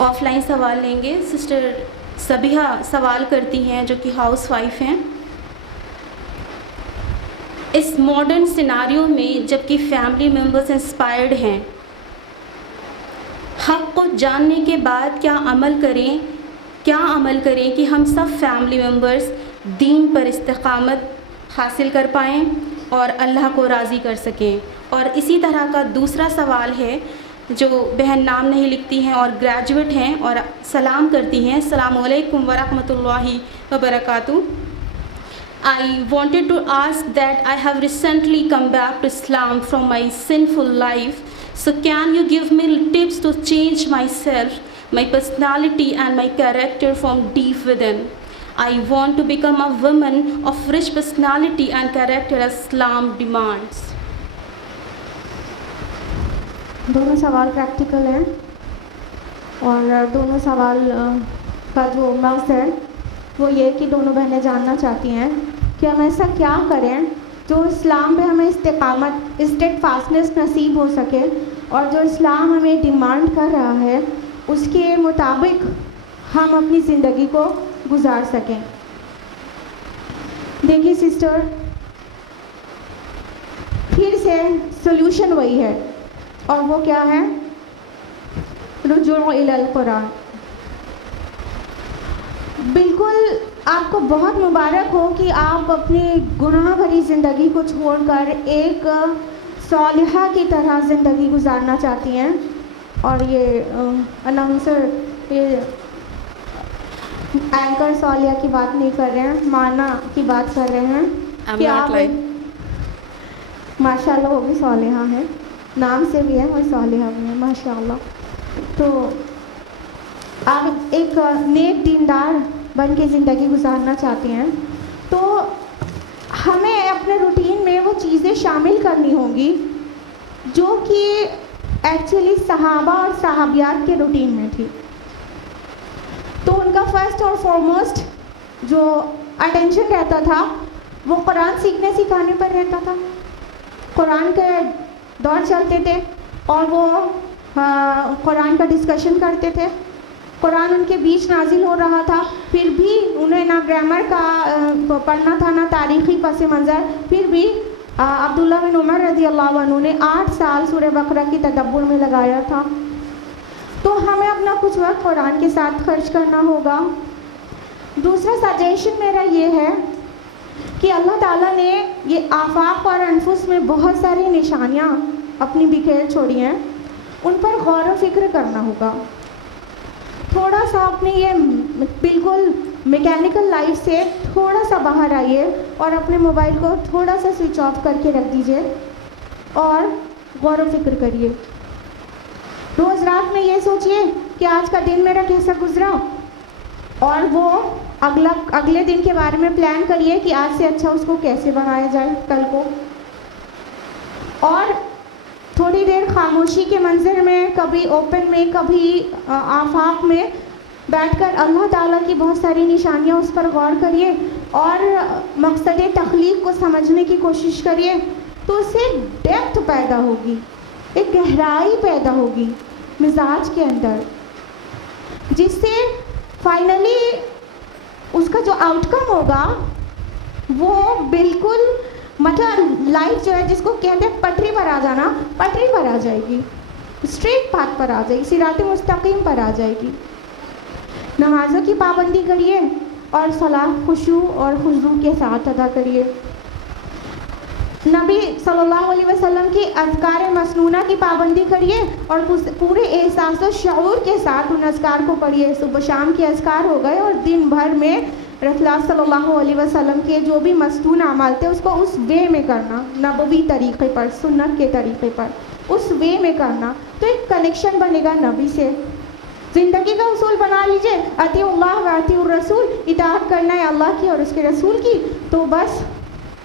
آف لائن سوال لیں گے. سسٹر صبیحہ سوال کرتی ہیں جو کہ ہاؤس وائف ہیں. اس ماڈرن سیناریو میں جب کہ فیملی ممبرز انسپائرڈ ہیں، حق کو جاننے کے بعد کیا عمل کریں کہ ہم سب فیملی ممبرز دین پر استقامت حاصل کر پائیں اور اللہ کو راضی کر سکیں. اور اسی طرح کا دوسرا سوال ہے جو بہن نام نہیں لکھتی ہیں اور گریجویٹ ہیں اور سلام کرتی ہیں. السلام علیکم ورحمۃ اللہ وبرکاتہ. I wanted to ask that I have recently come back to Islam from my sinful life. So can you give me tips to change myself, my personality and my character from deep within? I want to become a woman of rich personality and character as Islam demands. دونوں سوال practical ہیں اور دونوں سوال کا جو مغز ہے وہ یہ کہ دونوں بہنیں جاننا چاہتی ہیں کہ ہم ایسا کیا کریں جو اسلام میں ہمیں استقامت اسٹیڈ فاسٹنس نصیب ہو سکے اور جو اسلام ہمیں ڈیمانڈ کر رہا ہے اس کے مطابق ہم اپنی زندگی کو گزار سکیں. دیکھیے سسٹر، پھر سے سولوشن وہی ہے اور وہ کیا ہے؟ رجوع الی القرآن. بالکل آپ کو بہت مبارک ہو کہ آپ اپنی گناہ بھری زندگی کو چھوڑ کر ایک صالحہ کی طرح زندگی گزارنا چاہتی ہیں. اور یہ اناؤنسر یہ اینکر صالحہ کی بات نہیں کر رہے ہیں، مانا کی بات کر رہے ہیں کہ آپ ماشاء اللہ وہ بھی صالحہ ہیں، نام سے بھی ہے وہ صالحہ بھی ہے ماشاء اللہ. تو آپ ایک نیک دیندار بن کے زندگی گزارنا چاہتے ہیں تو ہمیں اپنے روٹین میں وہ چیزیں شامل کرنی ہوں گی جو کہ ایکچولی صحابہ اور صحابیات کے روٹین میں تھی. تو ان کا فرسٹ اور فارموسٹ جو اٹینشن رہتا تھا وہ قرآن سیکھنے سکھانے پر رہتا تھا. قرآن کے دور چلتے تھے اور وہ قرآن کا ڈسکشن کرتے تھے. قرآن ان کے بیچ نازل ہو رہا تھا، پھر بھی انہیں نہ گرامر کا پڑھنا تھا نہ تاریخی پس منظر. پھر بھی عبداللہ بن عمر رضی اللہ عنہ نے 8 سال سورہ بقرہ کی تدبر میں لگایا تھا. تو ہمیں اپنا کچھ وقت قرآن کے ساتھ خرچ کرنا ہوگا. دوسرا سجیشن میرا یہ ہے کہ اللہ تعالیٰ نے یہ آفاق اور انفس میں بہت ساری نشانیاں اپنی بکھیر چھوڑی ہیں، ان پر غور و فکر کرنا ہوگا. تھوڑا سا اپنی یہ بالکل میکینیکل لائف سے تھوڑا سا باہر آئیے اور اپنے موبائل کو تھوڑا سا سوئچ آف کر کے رکھ دیجیے اور غور و فکر کریے. روز رات میں یہ سوچیے کہ آج کا دن میرا کیسا گزرا اور وہ اگلے دن کے بارے میں پلان کریے کہ آج سے اچھا اس کو کیسے بنایا جائے کل کو. اور تھوڑی دیر خاموشی کے منظر میں، کبھی اوپن میں، کبھی آفاق میں بیٹھ کر اللہ تعالیٰ کی بہت ساری نشانیاں اس پر غور کریے اور مقصد تخلیق کو سمجھنے کی کوشش کریے. تو اس سے ڈیپتھ پیدا ہوگی، ایک گہرائی پیدا ہوگی مزاج کے اندر، جس سے فائنلی اس کا جو آؤٹ کم ہوگا وہ بالکل مطلب لائف جو ہے جس کو کہتے ہیں پٹری پر آ جانا، پٹری پر آ جائے گی، اسٹریٹ پاتھ پر آ جائے گی، صراط مستقیم پر آ جائے گی. نمازوں کی پابندی کریے اور صلاۃ خشوع اور خضوع کے ساتھ ادا کریے. نبی صلی اللہ علیہ وسلم کی اذکار مسنونہ کی پابندی کریے اور پورے احساس و شعور کے ساتھ ان اذکار کو پڑھیے. صبح شام کے اذکار ہو گئے اور دن بھر میں رسول اللہ صلی اللہ علیہ وسلم کے جو بھی مسنون اعمال تھے اس کو اس وے میں کرنا، نبوی طریقے پر، سنت کے طریقے پر اس وے میں کرنا. تو ایک کنیکشن بنے گا نبی سے. زندگی کا اصول بنا لیجئے، اطیع اللہ و اطیع الرسول، اطاعت کرنا ہے اللہ کی اور اس کے رسول کی. تو بس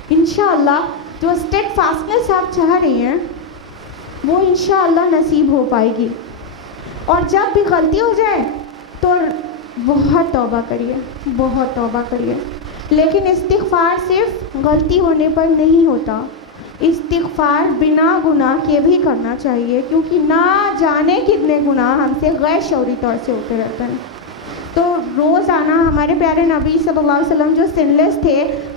انشاءاللہ جو اسٹیڈ فاسٹنس آپ چاہ رہی ہیں وہ انشاءاللہ نصیب ہو پائے گی. اور جب بھی غلطی ہو جائے تو بہت توبہ کریے، بہت توبہ کریے. لیکن استغفار صرف غلطی ہونے پر نہیں ہوتا، استغفار بنا گناہ کے بھی کرنا چاہیے، کیونکہ نہ جانے کتنے گناہ ہم سے غیر شعوری طور سے ہوتے رہتے ہیں۔ تو روزانہ ہمارے پیارے نبی صلی اللہ علیہ وسلم جو سن لیس تھے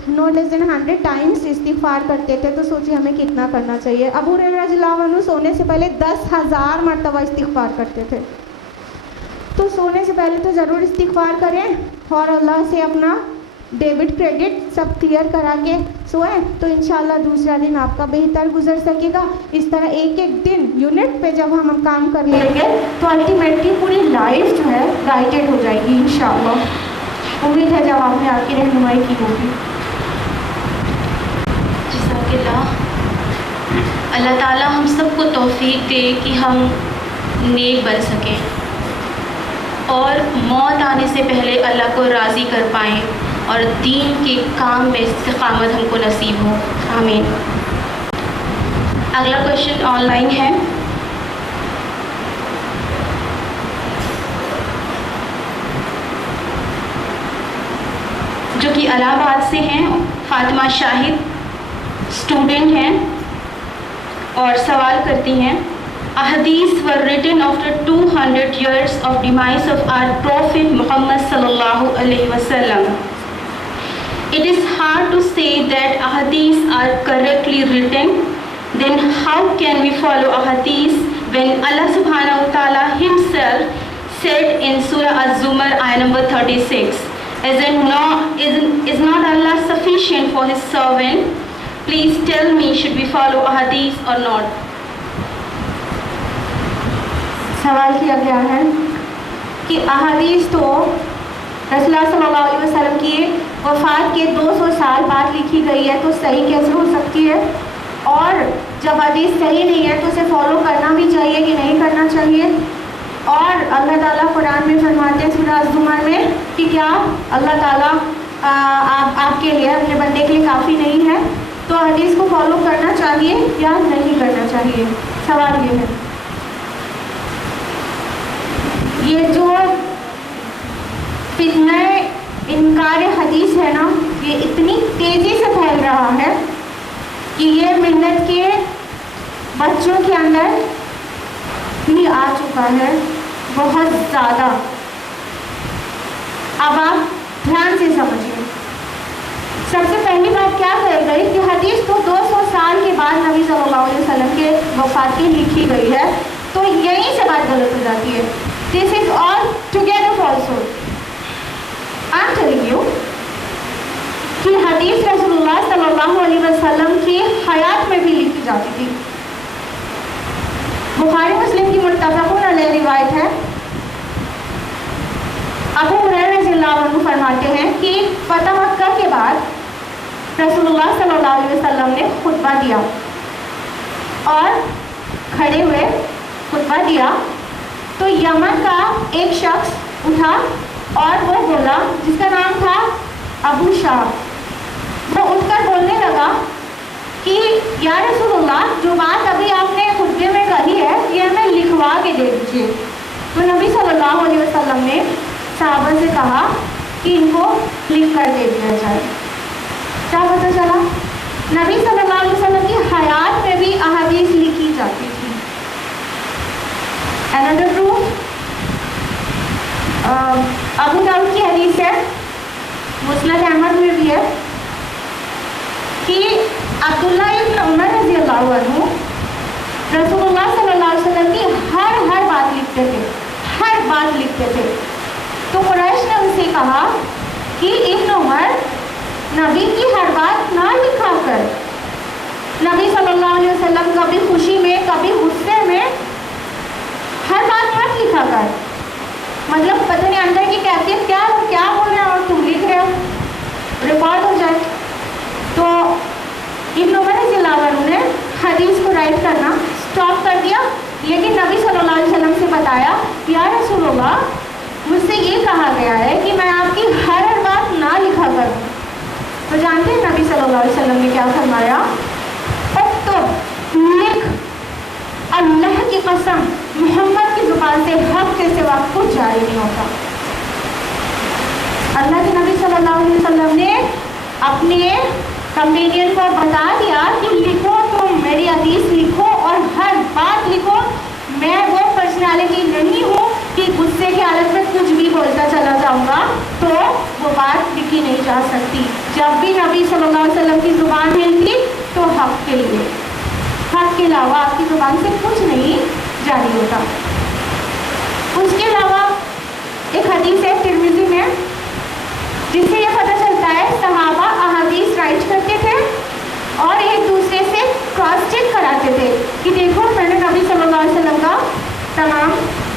نو لیس دین 100 ٹائمس استغفار کرتے تھے، تو سوچیے ہمیں کتنا کرنا چاہیے۔ ابو ہریرہ رضی اللہ عنہ سونے سے پہلے 10,000 مرتبہ استغفار کرتے تھے۔ تو سونے سے پہلے تو ضرور استغفار کریں اور اللہ سے اپنا ڈیبٹ کریڈٹ سب کلیئر کرا کے سوئیں، تو انشاءاللہ دوسرا دن آپ کا بہتر گزر سکے گا۔ اس طرح ایک ایک دن یونٹ پہ جب ہم کام کر لیں گے تو الٹیمیٹلی پوری لائف جو ہے گائیڈڈ ہو جائے گی انشاءاللہ۔ امید ہے جب آپ نے آپ کی رہنمائی کی ہوگی۔ جزاک اللہ۔ اللہ تعالیٰ ہم سب کو توفیق دے کہ ہم نیک بن سکیں اور موت آنے سے پہلے اللہ کو راضی کر پائیں اور دین کے کام میں استقامت ہم کو نصیب ہو، آمین۔ اگلا کویشچن آن لائن ہے۔ جو کہ الہ آباد سے ہیں، فاطمہ شاہد اسٹوڈنٹ ہیں اور سوال کرتی ہیں، Ahadith were written after 200 years of demise of our Prophet Muhammad sallallahu alaihi wasallam. It is hard to say that ahadith are correctly written. Then how can we follow ahadith when Allah subhanahu wa ta'ala himself said in Surah Az-Zumar ayah number 36, is not Allah sufficient for his servant? Please tell me, should we follow ahadith or not? سوال کیا گیا ہے کہ احادیث تو رسول اللہ صلی اللہ علیہ وسلم کی وفات کے 200 سال بعد لکھی گئی ہے، تو صحیح کیسے ہو سکتی ہے؟ اور جب حدیث صحیح نہیں ہے تو اسے فالو کرنا بھی چاہیے کہ نہیں کرنا چاہیے؟ اور اللہ تعالیٰ قرآن میں فرماتے ہیں سورہ الزمر میں کہ کیا اللہ تعالیٰ آپ کے لیے، اپنے بندے کے لیے کافی نہیں ہے؟ تو حدیث کو فالو کرنا چاہیے یا نہیں کرنا چاہیے؟ سوال یہ ہے۔ یہ جو فتنہ انکار حدیث ہے نا، یہ اتنی تیزی سے پھیل رہا ہے کہ یہ ملت کے بچوں کے اندر بھی آ چکا ہے بہت زیادہ۔ اب آپ دھیان سے سمجھیں، سب سے پہلی بات کیا کہی گئی کہ حدیث تو 200 سال کے بعد نبی صلی اللہ علیہ وسلم کے وفات کی لکھی گئی ہے، تو یہیں سے بات غلط ہو جاتی ہے۔ This is all together falsehood. I'm telling you کہ حدیث رسول اللہ صلی اللہ علیہ وسلم کی حیات میں بھی لکھی جاتی تھی۔ بخاری مسلم کی متفقون علیہ روایت ہے، ابو ہریرہ رضی اللہ عنہ فرماتے ہیں کہ فتح مکہ کے بعد رسول اللہ صلی اللہ علیہ وسلم نے خطبہ دیا اور کھڑے ہوئے خطبہ دیا تو یمن کا ایک شخص اٹھا اور وہ بولا، جس کا نام تھا ابو شاہ، وہ اٹھ کر بولنے لگا کہ یا رسول اللہ، جو بات ابھی آپ نے خطبے میں کہی ہے یہ ہمیں لکھوا کے دے دیجیے۔ تو نبی صلی اللہ علیہ وسلم نے صحابہ سے کہا کہ ان کو لکھ کر دے دیا جائے۔ کیا پتہ چلا؟ نبی صلی اللہ علیہ وسلم کی حیات میں بھی احادیث لکھی جاتی تھی۔ Another proof, ابو داؤد کی حدیث ہے، مسند احمد میں بھی ہے کہ عبداللہ ابن عمر رضی اللہ عنہ رسول اللہ صلی اللہ علیہ وسلم کی ہر بات لکھتے تھے، ہر بات لکھتے تھے۔ تو قریش نے ان سے کہا کہ ابن عمر، نبی کی ہر بات نہ لکھا کر، نبی صلی اللہ علیہ وسلم کبھی خوشی میں کبھی غصے میں ہر بات مت لکھا کر، مطلب پتہ نہیں اندر کی کیفیت کیا بول رہے ہیں اور تم لکھ رہے ہو، ریکارڈ ہو جائے۔ تو ابن عمر رضی اللہ عنہ نے حدیث کو رائٹ کرنا اسٹاپ کر دیا، لیکن نبی صلی اللہ علیہ وسلم سے بتایا، یا رسول اللہ، مجھ سے یہ کہا گیا ہے کہ میں آپ کی ہر بات نہ لکھا کروں۔ تو جانتے ہیں نبی صلی اللہ علیہ وسلم نے کیا فرمایا؟ اکتب، لکھ، اللہ کی قسم محمد کی زبان سے حق کے سوا کچھ جاری نہیں ہوتا۔ اللہ کے نبی صلی اللہ علیہ وسلم نے اپنے کمپینین کو بتا دیا کہ لکھو تو حدیث لکھو اور ہر بات لکھو. میں وہ پرسنالٹی نہیں ہوں کہ غصے کی حالت میں کچھ بھی بولتا چلا جاؤں گا تو وہ بات لکھی نہیں جا سکتی. جب بھی نبی صلی اللہ علیہ وسلم کی زبان ہلتی تو حق کے لیے، حق کے علاوہ آپ کی زبان سے کچھ نہیں جاری ہوتا. اس کے علاوہ ایک حدیث ہے ترمذی میں جس سے یہ پتہ چلتا ہے صحابہ احادیث رائٹ کرتے تھے اور ایک دوسرے سے کراس چیک کراتے تھے کہ دیکھو میں نے نبی صلی اللہ علیہ وسلم کا تمام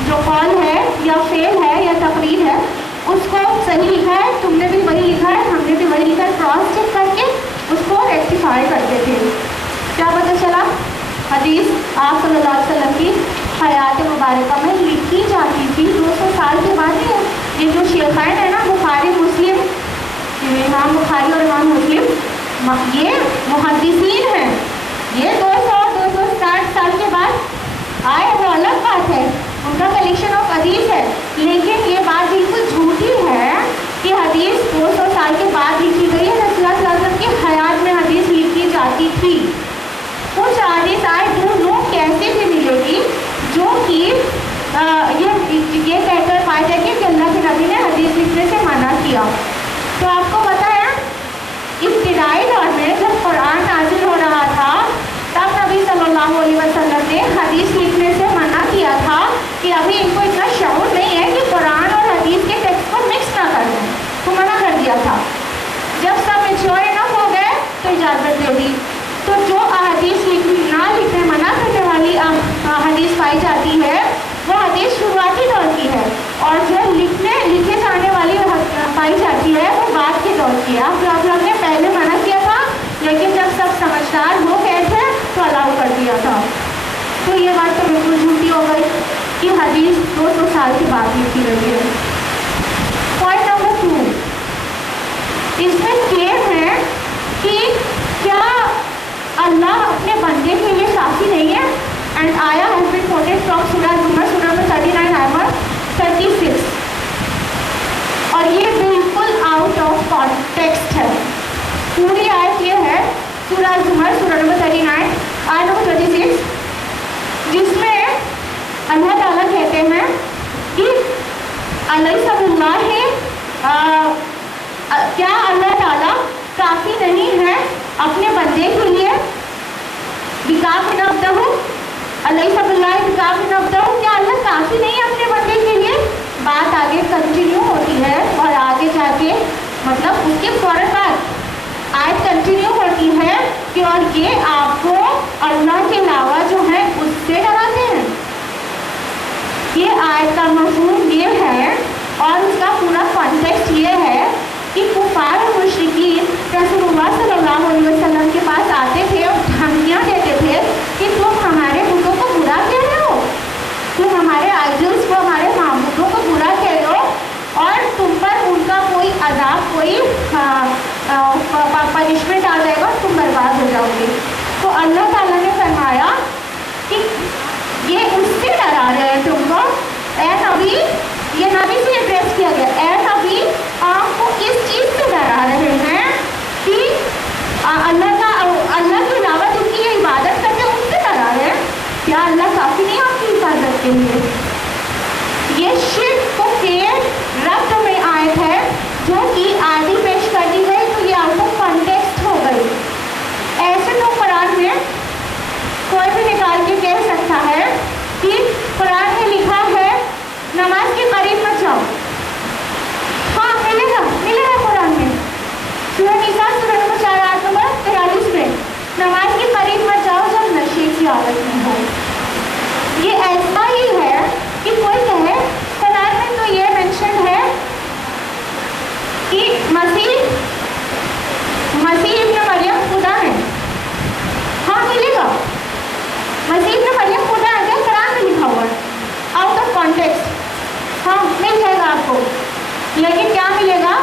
جو قول ہے یا فعل ہے یا تقریر ہے اس کو صحیح لکھا ہے، تم نے بھی وہی لکھا ہے، ہم نے بھی وہی لکھا ہے، کراس چیک کر کے اس کو ریکٹیفائی کرتے تھے. کیا پتہ چلا؟ حدیث آپ صلی اللہ علیہ وسلم کی حیات مبارکہ میں لکھی جاتی تھی 200 سال کے بعد. یہ جو شیخین ہیں نا بخاری مسلم، امام بخاری اور امام مسلم، یہ محدثین ہیں، یہ 260 سال کے بعد آئے، وہ الگ بات ہے، ان کا کلیکشن آف حدیث ہے. لیکن یہ بات بالکل جھوٹی ہے کہ حدیث 200 سال کے بعد لکھی گئی ہے. رسول اللہ صلی اللہ علیہ وسلم کی حیات میں حدیث لکھی جاتی تھی. کچھ حدیث آئے دونوں کیسے بھی ملے گی جو کہ یہ کہہ کر پائے جائے کہ اللہ کے نبی نے حدیث لکھنے سے منع کیا. تو آپ کو پتہ ہے ابتدائی دور میں جب قرآن نازل ہو رہا تھا تب نبی صلی اللہ علیہ وسلم نے حدیث لکھنے سے منع کیا تھا کہ ابھی ان کو اتنا شعور نہیں ہے کہ قرآن اور حدیث کے ٹیکسٹ کو مکس نہ کر دیں، تو منع کر دیا تھا. جب سب میچور انف ہو گئے تو اجازت دے دی. تو جو احادیث نہ لکھنے منع کرنے والی حدیث پائی جاتی ہے وہ حدیث شروعاتی دور کی ہے، اور جو لکھے جانے والی پائی جاتی ہے وہ بعد کے دور کی ہے. آپ لوگ نے پہلے منع کیا تھا لیکن جب سب سمجھدار ہو گئے تھے تو الاؤ کر دیا تھا. تو یہ بات تو بالکل جھوٹی ہو گئی کہ حدیث 200 سال کے بعد لکھی گئی ہے. پوائنٹ نمبر 2، اس میں کلیم ہے کہ کیا اللہ اپنے بندے کے لیے کافی نہیں ہے؟ اینڈ آیا ہیز بین کوٹڈ فرام سورہ زمر، سورہ نمبر 39 آیت 36، اور یہ بالکل آؤٹ آف کانٹیکسٹ ہے. پوری آیت یہ ہے سورہ زمر سورہ نمبر 39 آیت نمبر 36، جس میں اللہ تعالیٰ کہتے ہیں کہ الیس باللہ، کیا اللہ تعالیٰ کافی نہیں ہے اپنے بندے کے لیے؟ بکافٍ عبدہ، الیس باللہ بکافٍ عبدہ، کیا اللہ کافی نہیں ہے اپنے بندے کے لیے؟ بات آگے کنٹینیو ہوتی ہے اور آگے جا کے مطلب اس کے فوراً بعد آیت کنٹینیو ہوتی ہے کہ اور یہ آپ کو اللہ کے علاوہ جو ہے اس سے ڈراتے ہیں. یہ آیت کا مفہوم یہ ہے اور اس کا پورا کانٹیکسٹ یہ ہے کہ کفار اور مشرکین رسول اللہ صلی اللہ علیہ وسلم کے پاس آتے تھے اور دھمکیاں دیتے تھے کہ تم ہمارے بتوں کو برا کہہ رہے ہو، تم ہمارے آئیڈلس کو، ہمارے معبودوں کو برا کہہ رہے ہو، اور تم پر ان کا کوئی عذاب، کوئی پنشمنٹ آ جائے گا، تم برباد ہو جاؤ گے. تو اللہ تعالیٰ نے فرمایا کہ یہ اس سے ڈرا رہے ہیں تم کو. اے نبی، یہ نبی سے ایڈریس کیا گیا، اے نبی آپ کو اس چیز سے ڈرا رہے ہیں کہ اللہ کے علاوہ جن کی یہ عبادت کرتے ہیں ان سے ڈرا رہے ہیں. کیا اللہ کافی نہیں آپ کی حفاظت کے لیے؟ یہ شرک کو کے ربط میں آیت ہے جو کہ آدھی پیش کر دی گئی تو یہ آؤٹ آف کانٹیکسٹ ہو گئی. ایسے تو قرآن میں کوئی بھی نکال کے کہہ سکتا ہے کہ قرآن میں لکھا ہے نماز کے قریب مت جاؤ. ہاں ملے گا قرآن میں سورہ نساء سورہ نمبر 4 آیت نمبر 43 میں نماز کے قریب مت جاؤ جب نشے کی عادت میں ہو. یہ ایسا ہی ہے کہ کوئی کہے قرآن میں تو یہ مینشن ہے کہ مسیح ابن مریم خدا ہے. ہاں ملے گا، مسیح ابن مریم خدا ہے، کیا قرآن میں لکھا ہوا ہے، آؤٹ آف کانٹیکسٹ. ہاں مل جائے گا آپ کو، لیکن کیا ملے گا؟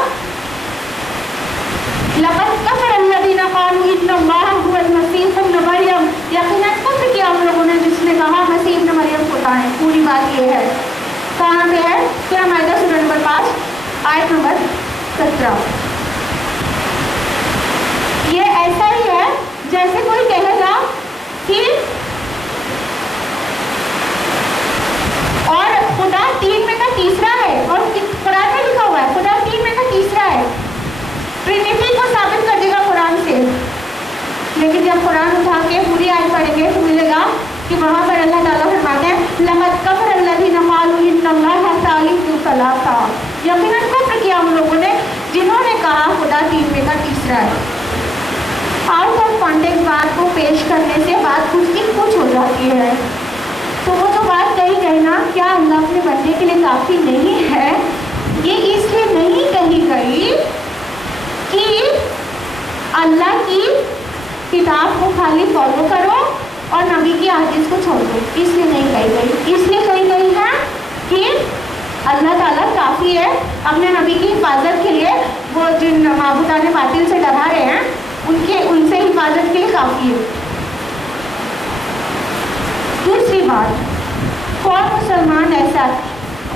لقد کفر الذین قالوا ان اللہ هو المسیح ابن مریم، یقیناً کفر کیا ان لوگوں نے جس نے کہا مسیح ابن مریم خدا ہے. پوری بات یہ ہے. کہاں پہ ہے؟ سورہ مائدہ سورہ نمبر 5 آیت نمبر 17. یہ ایسا ہی ہے جیسے کوئی کہے گا کہ اور خدا 3 میں کا تیسرا ہے، اور قرآن میں لکھا ہوا ہے خدا 3 میں کا تیسرا ہے، ٹرینیٹی کو ثابت کر دے گا قرآن سے. لیکن جب قرآن اٹھا کے پوری آیت پڑھیں گے تو ملے گا کہ وہاں پر اللہ تعالیٰ فرماتے ہیں لَقَدْ كَفَرَ الَّذِينَ قَالُوا إِنَّ اللَّهَ ثَالِثُ ثَلَاثَةٍ، یقیناً کفر کیا ان لوگوں نے جنہوں نے کہا خدا 3 میں کا تیسرا ہے. آؤٹ آف کانٹیکٹ بات کو پیش کرنے سے بات کچھ کی کچھ ہو جاتی ہے. تو وہ جو بات کہی گئی نا کیا اللہ اپنے بندے کے لیے کافی نہیں ہے، یہ اس لیے نہیں کہی گئی کہ اللہ کی کتاب کو خالی فالو کرو اور نبی کی حدیث کو چھوڑ دو، اس لیے نہیں کہی گئی. اس لیے کہی گئی ہے کہ اللہ تعالیٰ کافی ہے اپنے نبی کی حفاظت کے لیے. وہ جن معبودان باطل سے ڈرا رہے ہیں ان سے حفاظت کے لیے کافی ہے. دوسری بات، کون مسلمان ایسا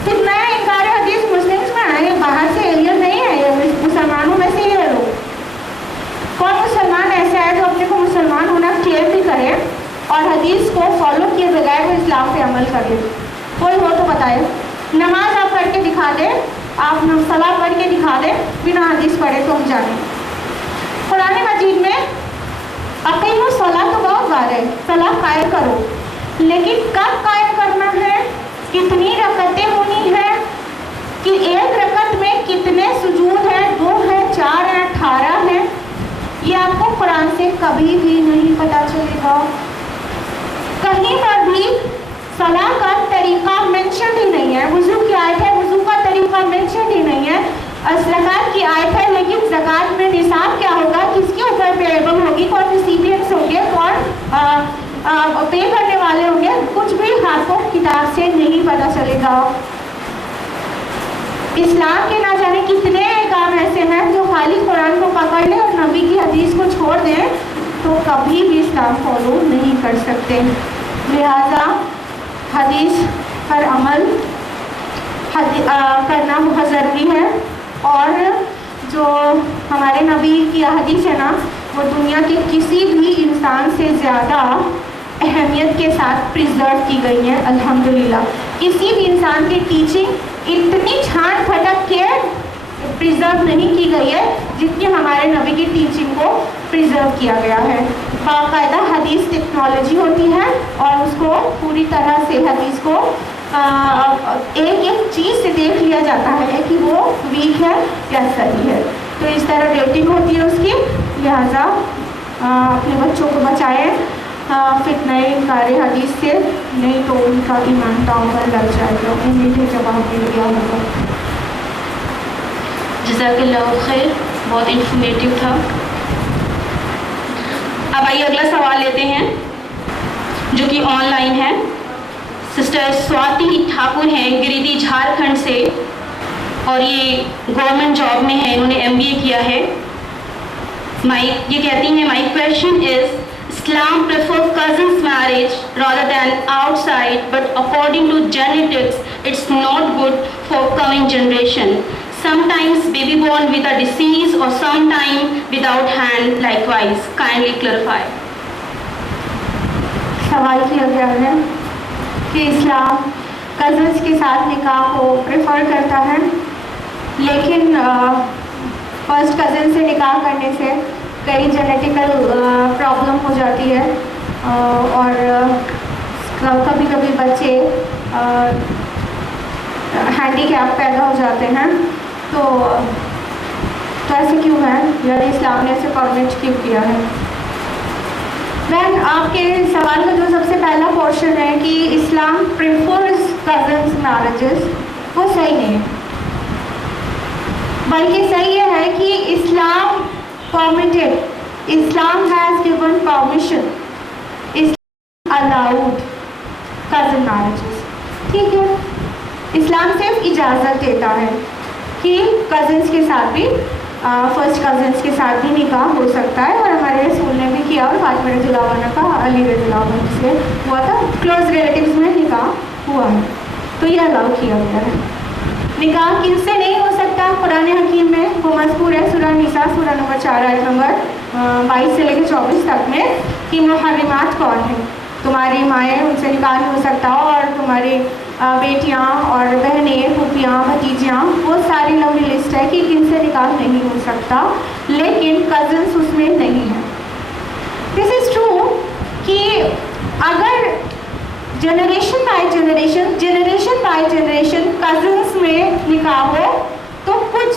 پھر نیا انکار حدیث مسلمس میں آئے، باہر سے ایلین نہیں ہے، یہ مسلمانوں میں سے ہی ہے لوگ. کون مسلمان ایسا ہے جو اپنے کو مسلمان ہونا کلیئر بھی کرے اور حدیث کو فالو کیے بغیر وہ اسلام پہ عمل کرے؟ کوئی ہو تو بتائے. نماز آپ پڑھ کے دکھا دیں، آپ صلاۃ پڑھ کے دکھا دیں بنا حدیث پڑھے تو ہم جانیں. قرآن مجید میں اقیموا الصلاۃ تو بہت بار ہے، صلاۃ قائم کرو، لیکن کب قائم کرنا ہے، کتنی رکعتیں ہونی ہیں، کہ ایک رکعت میں کتنے سجود ہیں، 2 ہیں، 4 ہیں، 18 ہیں، یہ آپ کو قرآن سے کبھی بھی نہیں پتہ چلے گا. کہیں پر بھی صلاۃ کا طریقہ مینشن ہی نہیں ہے. وضو کی آیت ہے، وضو کا طریقہ مینشن ہی نہیں ہے. زکوٰۃ کی آیت ہے، لیکن زکوٰۃ میں نصاب کیا ہوگا، کس کے اوپر پیبل ہوگی، کون ریسیپینٹس ہوں گے، کون پے کرنے والے ہوں گے، کچھ بھی آپ کو کتاب سے نہیں پتہ چلے گا. اسلام کے نہ جانے کتنے کام ایسے ہیں جو خالی قرآن کو پکڑ لیں اور نبی کی حدیث کو چھوڑ دیں تو کبھی بھی اسلام فالو نہیں کر سکتے. لہذا حدیث پر عمل کرنا بہت ضروری ہے. اور جو ہمارے نبی کی حدیث ہے نا وہ دنیا کے کسی بھی انسان سے زیادہ اہمیت کے ساتھ پریزرو کی گئی ہے الحمدللہ. کسی بھی انسان کی ٹیچنگ اتنی چھان پھٹک کے پریزرو نہیں کی گئی ہے جتنی ہمارے نبی کی ٹیچنگ کو پریزرو کیا گیا ہے. باقاعدہ حدیث ٹیکنالوجی ہوتی ہے اور اس کو پوری طرح سے حدیث کو ایک ایک چیز سے دیکھ لیا جاتا ہے کہ وہ ویک ہے یا صحیح ہے. تو اس طرح ریٹنگ ہوتی ہے اس کی. لہٰذا اپنے بچوں کو بچائیں فتنہ انکار حدیث سے، نہیں تو ان کا ایمان داؤں پر لگ جائے گا. امید ہے جواب مل گیا ہوگا. جزاک اللہ خیر، بہت انفارمیٹیو تھا. اب آئیے اگلا سوال لیتے ہیں جو کہ آن لائن ہے. سسٹر سواتی ٹھاکر ہیں گریدی جھارکھنڈ سے، اور یہ گورنمنٹ جاب میں ہے، انہوں نے MBA کیا ہے. یہ کہتی ہیں مائی question is Islam prefer cousins marriage rather than outside, but according to genetics, it's not good for coming generation. Sometimes baby born with a disease or sometimes without hand likewise. Kindly clarify. سوال کیا گیا ہے کہ اسلام cousins کے ساتھ نکاح کو prefer کرتا ہے، لیکن فرسٹ کزن سے نکاح کرنے سے کئی جینیٹیکل پرابلم ہو جاتی ہے اور کبھی کبھی بچے ہینڈی کیپ پیدا ہو جاتے ہیں. تو ایسے کیوں ہے، یعنی اسلام نے اسے پرمٹ کیوں کیا ہے؟ دین آپ کے سوال کا جو سب سے پہلا پورشن ہے کہ اسلام پریفرز کزنس میرجز، وہ صحیح نہیں ہے. بلکہ صحیح یہ ہے کہ اسلام permitted, Islam has given permission, Islam allowed cousin marriages. ٹھیک ہے، اسلام صرف اجازت دیتا ہے کہ کزنس کے ساتھ بھی فرسٹ کزنس کے ساتھ بھی نکاح ہو سکتا ہے. اور ہمارے رسول نے بھی کیا، اور فاطمہ رضی اللہ عنہ کا علی رضی اللہ عنہ سے ہوا تھا، کلوز ریلیٹیوز میں نکاح ہوا ہے، تو یہ الاؤ کیا گیا ہے. نکاح کن سے نہیں ہو سکتا؟ قرآن حکیم میں وہ مذکور ہے سورہ نساء سورہ نمبر 4 آیت نمبر 22 سے لے کے 24 تک میں کہ محرمات کون ہیں. تمہاری مائیں ان سے نکاح نہیں ہو سکتا، اور تمہاری بیٹیاں اور بہنیں، پھوپھیاں، بھتیجیاں، وہ ساری لمبی لسٹ ہے کہ کن سے نکاح نہیں ہو سکتا، لیکن کزنس اس میں نہیں ہے۔ دس از ٹرو کہ اگر جنریشن بائی جنریشن کزنس میں نکاح ہو تو کچھ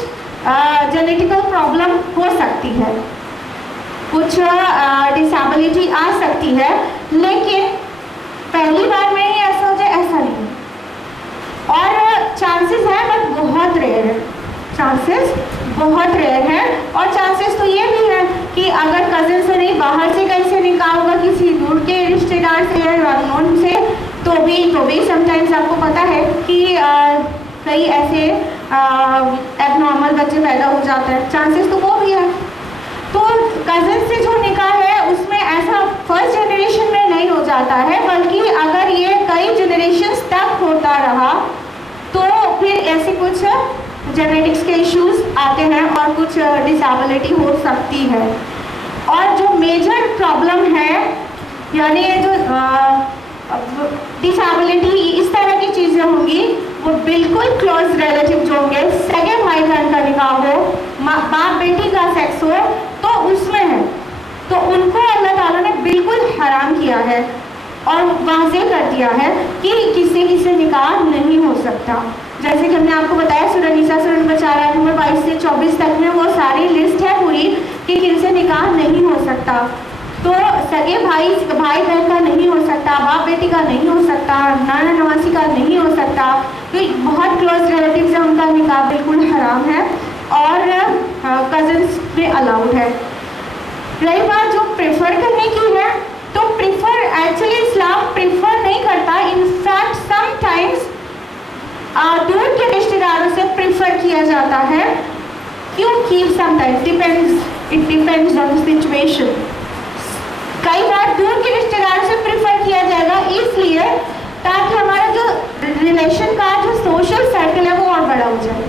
جینیٹیکل پرابلم ہو سکتی ہے، کچھ ڈسیبلٹی آ سکتی ہے، لیکن پہلی بار میں ہی ایسا ہو جائے ایسا نہیں، اور چانسز ہیں بٹ بہت ریئر ہے، چانسز بہت ریئر ہیں، اور چانسز تو یہ بھی ہے کہ اگر کزن سے نہیں باہر سے کہیں سے نکاح ہوگا، کسی دور کے رشتے دار سے یا نون سے، تو بھی سم ٹائمز آپ کو پتہ ہے کہ کئی ایسے ایب نارمل بچے پیدا ہو جاتے ہیں، چانسز تو وہ بھی ہے۔ تو کزن سے جو نکاح ہے اس میں ایسا فرسٹ جنریشن میں نہیں ہو جاتا ہے، بلکہ اگر یہ کئی جنریشنز تک ہوتا رہا تو پھر ایسے کچھ جینیٹکس کے ایشوز آتے ہیں اور کچھ ڈسیبلٹی ہو سکتی ہے۔ اور جو میجر پرابلم ہے، یعنی جو ڈسیبلٹی اس طرح کی چیزیں ہوں گی، وہ بالکل کلوز ریلیٹیو جو ہوں گے، سگے بھائی بہن کا نکاح ہو، باپ بیٹی کا سیکس ہو، تو اس میں ہے، تو ان کو اللہ تعالیٰ نے بالکل حرام کیا ہے اور واضح کر دیا ہے کہ کسی سے نکاح نہیں ہو سکتا۔ جیسے کہ ہم نے آپ کو بتایا سورہ نساء سورہ نمبر 4 آیت نمبر 22 سے 24 تک میں وہ ساری لسٹ ہے پوری کہ کن سے نکاح نہیں ہو سکتا۔ تو سگے بھائی بہن کا نہیں ہو سکتا، باپ بیٹی کا نہیں ہو سکتا، نانا نواسی کا نہیں ہو سکتا، تو بہت کلوز ریلیٹیوز ہیں ان کا نکاح بالکل حرام ہے، اور کزنس میں الاؤڈ ہے۔ رہی بات جو پریفر کرنے کی ہے، تو پریفر ایکچولی اسلام پریفر نہیں کرتا، انفیکٹ سم ٹائمز دور کے رشتے داروں سے پریفر کیا جاتا ہے، کیونکہ some times it depends on situation. کئی بار دور کے رشتے داروں سے پریفر کیا جائے گا اس لیے تاکہ ہمارا جو ریلیشن کا جو سوشل سرکل ہے وہ اور بڑا ہو جائے۔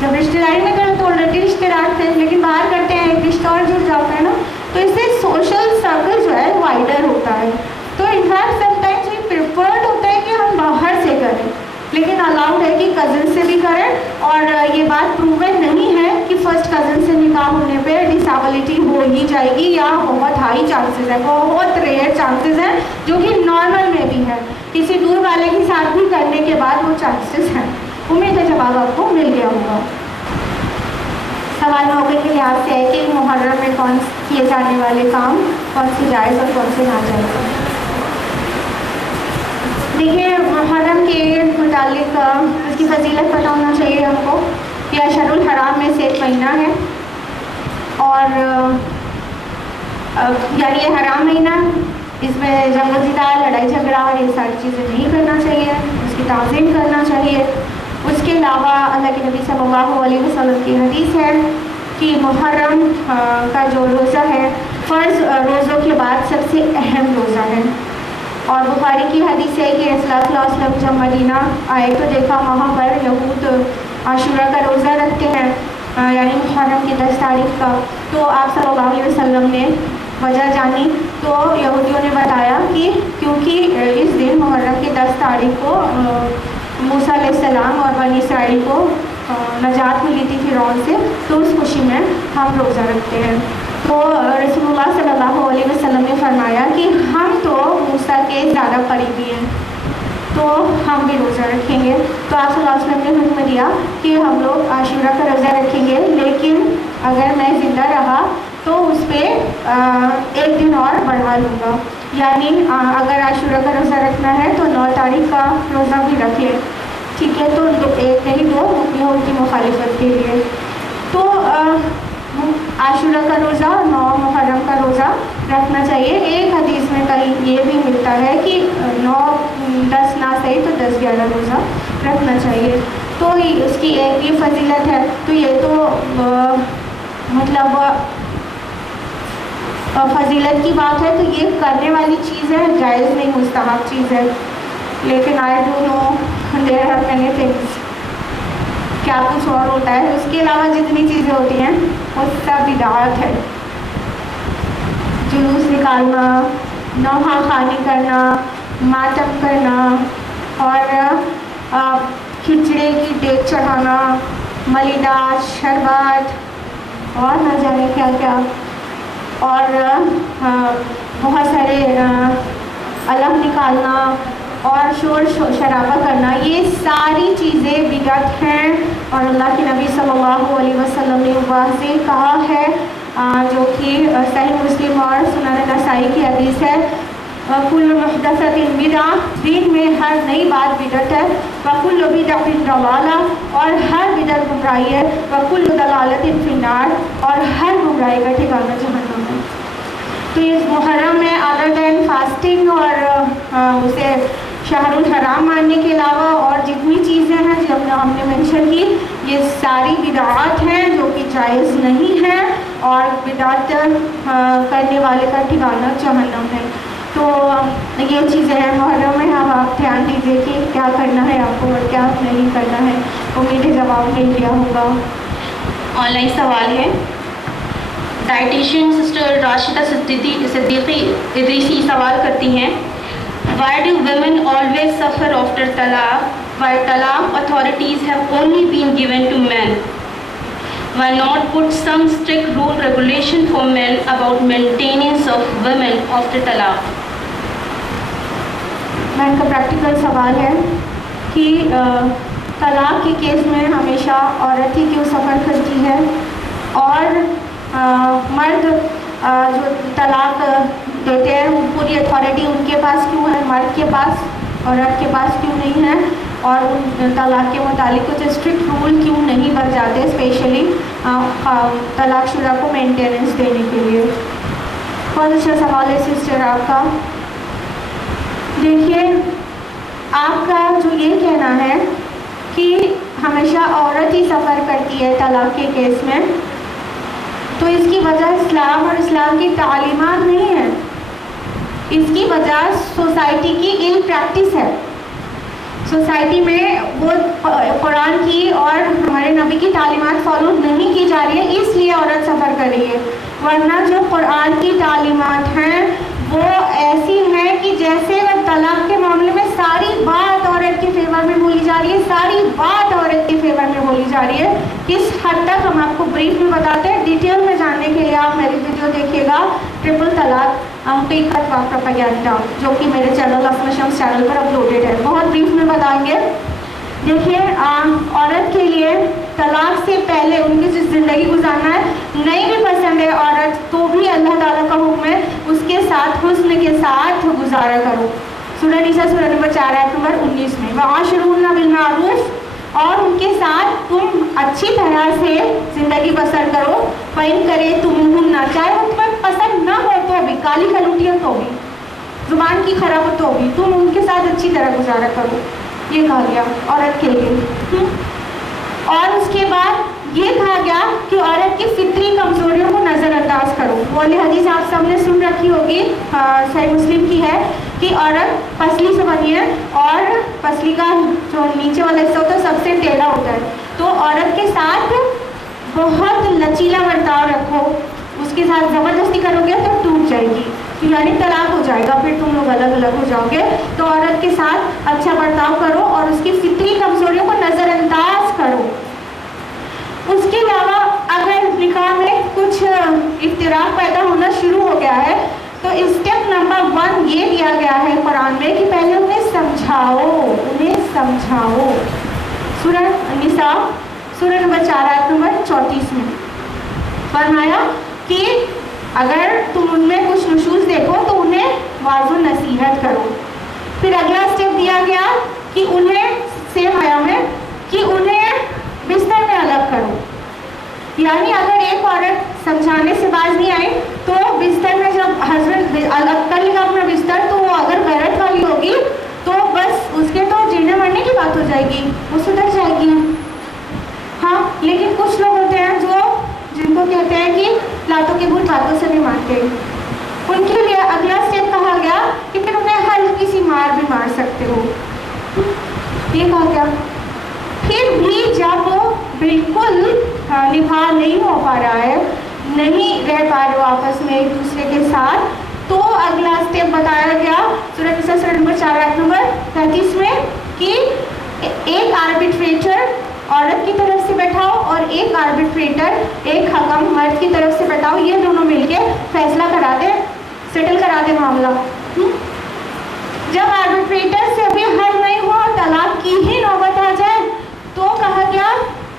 جب رشتے داری میں کریں تو آلریڈی رشتے دار تھے، لیکن باہر کرتے ہیں ایک رشتہ اور جڑ جاتا ہے نا، تو اس سے سوشل سرکل جو ہے وائڈر ہوتا ہے۔ تو انفیکٹ سم ٹائمز یہ پریفرڈ ہوتا ہے کہ ہم باہر سے کریں، لیکن الاؤڈ ہے کہ کزن سے بھی کریں، اور یہ بات پروون نہیں ہے کہ فرسٹ کزن سے نکاح ہونے پہ ڈسیبلٹی ہو ہی جائے گی، یا بہت ہائی چانسز ہے، بہت ریئر چانسز ہیں، جو کہ نارمل میں بھی ہے، کسی دور والے کے ساتھ بھی کرنے کے بعد وہ چانسز ہیں۔ امید ہے جواب آپ کو مل گیا ہوگا۔ سوال موقع کے لحاظ سے ہے کہ محرم میں کون کیے جانے والے کام کون سے جائز اور کون سے ناجائز ہیں۔ دیکھیے، محرم کے متعلق اس کی فضیلت پتہ ہونا چاہیے ہم کو۔ یہ اشہر الحرام میں سے ایک مہینہ ہے، اور یعنی یہ حرام مہینہ، اس میں جنگ و جدال، لڑائی جھگڑا اور یہ ساری چیزیں نہیں کرنا چاہیے، اس کی تعظیم کرنا چاہیے۔ اس کے علاوہ اللہ کے نبی صلی اللہ علیہ وسلم کی حدیث ہے کہ محرم کا جو روزہ ہے فرض روزوں کے بعد سب سے اہم روزہ ہے، اور بخاری کی حدیث ہے کہ رسول اللہ صلی اللہ علیہ وسلم جب مدینہ آئے تو دیکھا وہاں پر یہود عاشورہ کا روزہ رکھتے ہیں، یعنی محرم کی 10 تاریخ کا۔ تو آپ صلی اللہ علیہ وسلم نے وجہ جانی تو یہودیوں نے بتایا کہ کیونکہ اس دن محرم کی 10 تاریخ کو موسیٰ علیہ السلام اور بنی اسرائیل کو نجات ملی تھی فرعون سے، تو اس خوشی میں ہم روزہ رکھتے ہیں۔ تو رسول اللہ صلی اللہ علیہ وسلم نے فرمایا کہ ہم تو موسیٰ کے زیادہ قریبی ہیں، تو ہم بھی روزہ رکھیں گے۔ تو آپ صلی اللہ علیہ وسلم نے حکم دیا کہ ہم لوگ عاشورہ کا روزہ رکھیں گے، لیکن اگر میں زندہ رہا تو اس پہ ایک دن اور بڑھا لوں گا، یعنی اگر عاشورہ کا روزہ رکھنا ہے تو 9 تاریخ کا روزہ بھی رکھ لیں، ٹھیک ہے؟ تو ایک نہیں دو، یہ ان کی مخالفت کے لیے۔ تو عاشورہ کا روزہ، 9 محرم کا روزہ رکھنا چاہیے۔ ایک حدیث میں کہیں یہ بھی ملتا ہے کہ 9 10 نہ صحیح تو 10 11 روزہ رکھنا چاہیے۔ تو اس کی ایک یہ فضیلت ہے۔ تو یہ تو مطلب فضیلت کی بات ہے، تو یہ کرنے والی چیز ہے، جائز نہیں، مستحب چیز ہے، لیکن I do know there are many things, کیا کچھ اور ہوتا ہے۔ اس کے علاوہ جتنی چیزیں ہوتی ہیں وہ سب بدعت ہے، جلوس نکالنا، نوحہ خوانی کرنا، ماتم کرنا اور کھچڑے کی دیگ چڑھانا، ملیدات، شربات اور نہ جانے کیا کیا، اور بہت سارے علم نکالنا اور شور شرابہ کرنا، یہ ساری چیزیں بدعت ہیں اور اللہ کے نبی صلی اللہ علیہ وسلم نے واضح کہا ہے، جو کہ صحیح مسلم اور سنن نسائی کی حدیث ہے، کل محدثۃ بدعہ، دین میں ہر نئی بات بدعت ہے، وکل بدعۃ ضلالہ، اور ہر بدعت گمراہی ہے، وکل ضلالۃ فی النار، اور ہر گمراہی کا ٹھکانہ جہنم ہے۔ تو اس محرم میں ادر دین فاسٹنگ اور اسے شہر الحرام ماننے کے علاوہ اور جتنی چیزیں ہیں جو ہم نے مینشن کی، یہ ساری بدعات ہیں جو کہ جائز نہیں ہیں، اور بدعت کرنے والے کا ٹھکانہ جہنم ہے۔ تو یہ چیزیں ہیں محرم میں، اب آپ دھیان دیجیے کہ کیا کرنا ہے آپ کو اور کیا نہیں کرنا ہے۔ امید ہے جواب مل گیا ہوگا۔ آن لائن سوال ہے، ڈائٹیشین سسٹر راشدہ صدیقی ادریسی سوال کرتی ہیں، Why do women always suffer after talaq, while talaq authorities have only been given to men? Why not put some strict rule regulation for men about maintenance of women after talaq? میں کا practical سوال ہے کہ طلاق کے case میں ہمیشہ عورت ہی کیوں سفر کرتی ہے، اور مرد جو طلاق دیتے ہیں وہ پوری اتھارٹی ان کے پاس کیوں ہے، مرد کے پاس، عورت کے پاس کیوں نہیں ہے، اور ان طلاق کے متعلق کچھ اسٹرکٹ رول کیوں نہیں بن جاتے، اسپیشلی طلاق شدہ کو مینٹیننس دینے کے لیے۔ بہت اچھا سوال ہے سسٹر آپ کا۔ دیکھیے، آپ کا جو یہ کہنا ہے کہ ہمیشہ عورت ہی سفر کرتی ہے طلاق کے کیس میں، تو اس کی وجہ اسلام اور اسلام کی تعلیمات نہیں ہے، اس کی وجہ سوسائٹی کی ان پریکٹس ہے۔ سوسائٹی میں وہ قرآن کی اور ہمارے نبی کی تعلیمات فالو نہیں کی جا رہی ہے، اس لیے عورت سفر کر رہی ہے، ورنہ جو قرآن کی تعلیمات ہیں وہ ایسی ہیں کہ جیسے طلاق کے معاملے میں ساری بات عورت کے فیور میں بولی جا رہی ہے، ساری بات عورت کے فیور میں بولی جا رہی ہے۔ کس حد تک ہم آپ کو بریف میں بتاتے ہیں، ڈیٹیل میں جاننے کے لیے آپ میری ویڈیو دیکھیے گا، ٹرپل طلاق حقیقت و پروپیگنڈا، جو کہ میرے چینل افنا شمس چینل پر اپلوڈیڈ ہے، بہت بریف میں بتائیں گے۔ دیکھیے، عورت کے لیے طلاق سے پہلے ان کی جو زندگی گزارنا ہے، نہیں بھی پسند ہے عورت تو بھی اللہ تعالیٰ کا حکم ہے اس کے ساتھ حسن کے ساتھ گزارا کرو۔ سورہ نساء سورہ نمبر 4 آیت نمبر 19 میں، وَعَاشِرُوهُنَّ بِالْمَعْرُوفِ، اور ان کے ساتھ تم اچھی طرح سے زندگی بسر کرو، فَإِن كَرِهْتُمُوهُنَّ، چاہے وہ تمہیں پسند نہ ہو تو بھی، کالی کلوٹیاں تو بھی، زبان کی خراب ہو تو بھی، تم ان کے ساتھ اچھی طرح گزارا کرو، یہ کہا گیا عورت کے لیے۔ اور اس کے بعد یہ کہا گیا کہ عورت کی فطری کمزوریوں کو نظر انداز کرو۔ وہ والی حدیث آپ سب نے سن رکھی ہوگی، صحیح مسلم کی ہے، کہ عورت پسلی سے بنی ہے اور پسلی کا جو نیچے والا حصہ ہوتا ہے سب سے ٹیڑھا ہوتا ہے، تو عورت کے ساتھ بہت لچیلا برتاؤ رکھو، اس کے ساتھ زبردستی کرو گے تو ٹوٹ جائے گی، یعنی طلاق ہو جائے گا، پھر تم لوگ الگ الگ ہو جاؤ گے۔ تو عورت کے ساتھ اچھا برتاؤ کرو اور اس کی فطری کمزوریوں کو نظر انداز کرو۔ اس کے علاوہ اگر نکاح میں کچھ اختلاف پیدا ہونا شروع ہو گیا ہے تو اسٹیپ نمبر 1 یہ دیا گیا ہے قرآن میں کہ پہلے انہیں سمجھاؤ۔ سورہ نساء سورہ نمبر 4 آیت نمبر 34 میں فرمایا کہ اگر تم ان میں کچھ نشوز دیکھو تو انہیں واضح نصیحت کرو۔ پھر اگلا اسٹیپ دیا گیا کہ انہیں سیم آیا میں کہ انہیں بستر میں الگ کرو، یعنی اگر ایک عورت سمجھانے سے باز نہیں آئی تو بستر میں جب ہسبینڈ الگ کر لے گا اپنا بستر تو وہ اگر غیرت والی ہوگی تو بس اس کے تو جینے مرنے کی بات ہو جائے گی، وہ سدھر جائے گی۔ ہاں، لیکن کچھ لوگ ہوتے ہیں جن کو کہتے ہیں کہ لاتوں کے بھوت باتوں سے نہیں مانتے، ان کے لیے اگلا اسٹیپ کہا گیا کہ پھر انہیں ہلکی سی مار بھی مار سکتے ہو، یہ کہا گیا۔ پھر بھی جب وہ بالکل نبھا نہیں ہو پا رہا ہے، نہیں رہ پا رہے ہو آپس میں ایک دوسرے کے ساتھ، تو اگلا اسٹیپ بتایا گیا سورہ نساء سورہ نمبر 4 آیت نمبر 33 میں کہ ایک آربیٹریٹر عورت کی طرف سے بیٹھاؤ اور ایک آربیٹریٹر ایک حکم مرد کی طرف سے بیٹھاؤ, یہ دونوں مل کے فیصلہ کرا دیں, سیٹل کرا دیں معاملہ. جب آربیٹریٹر سے ابھی حل نہیں ہوا اور طلاق کی ہی نوبت آ جائے تو کہا گیا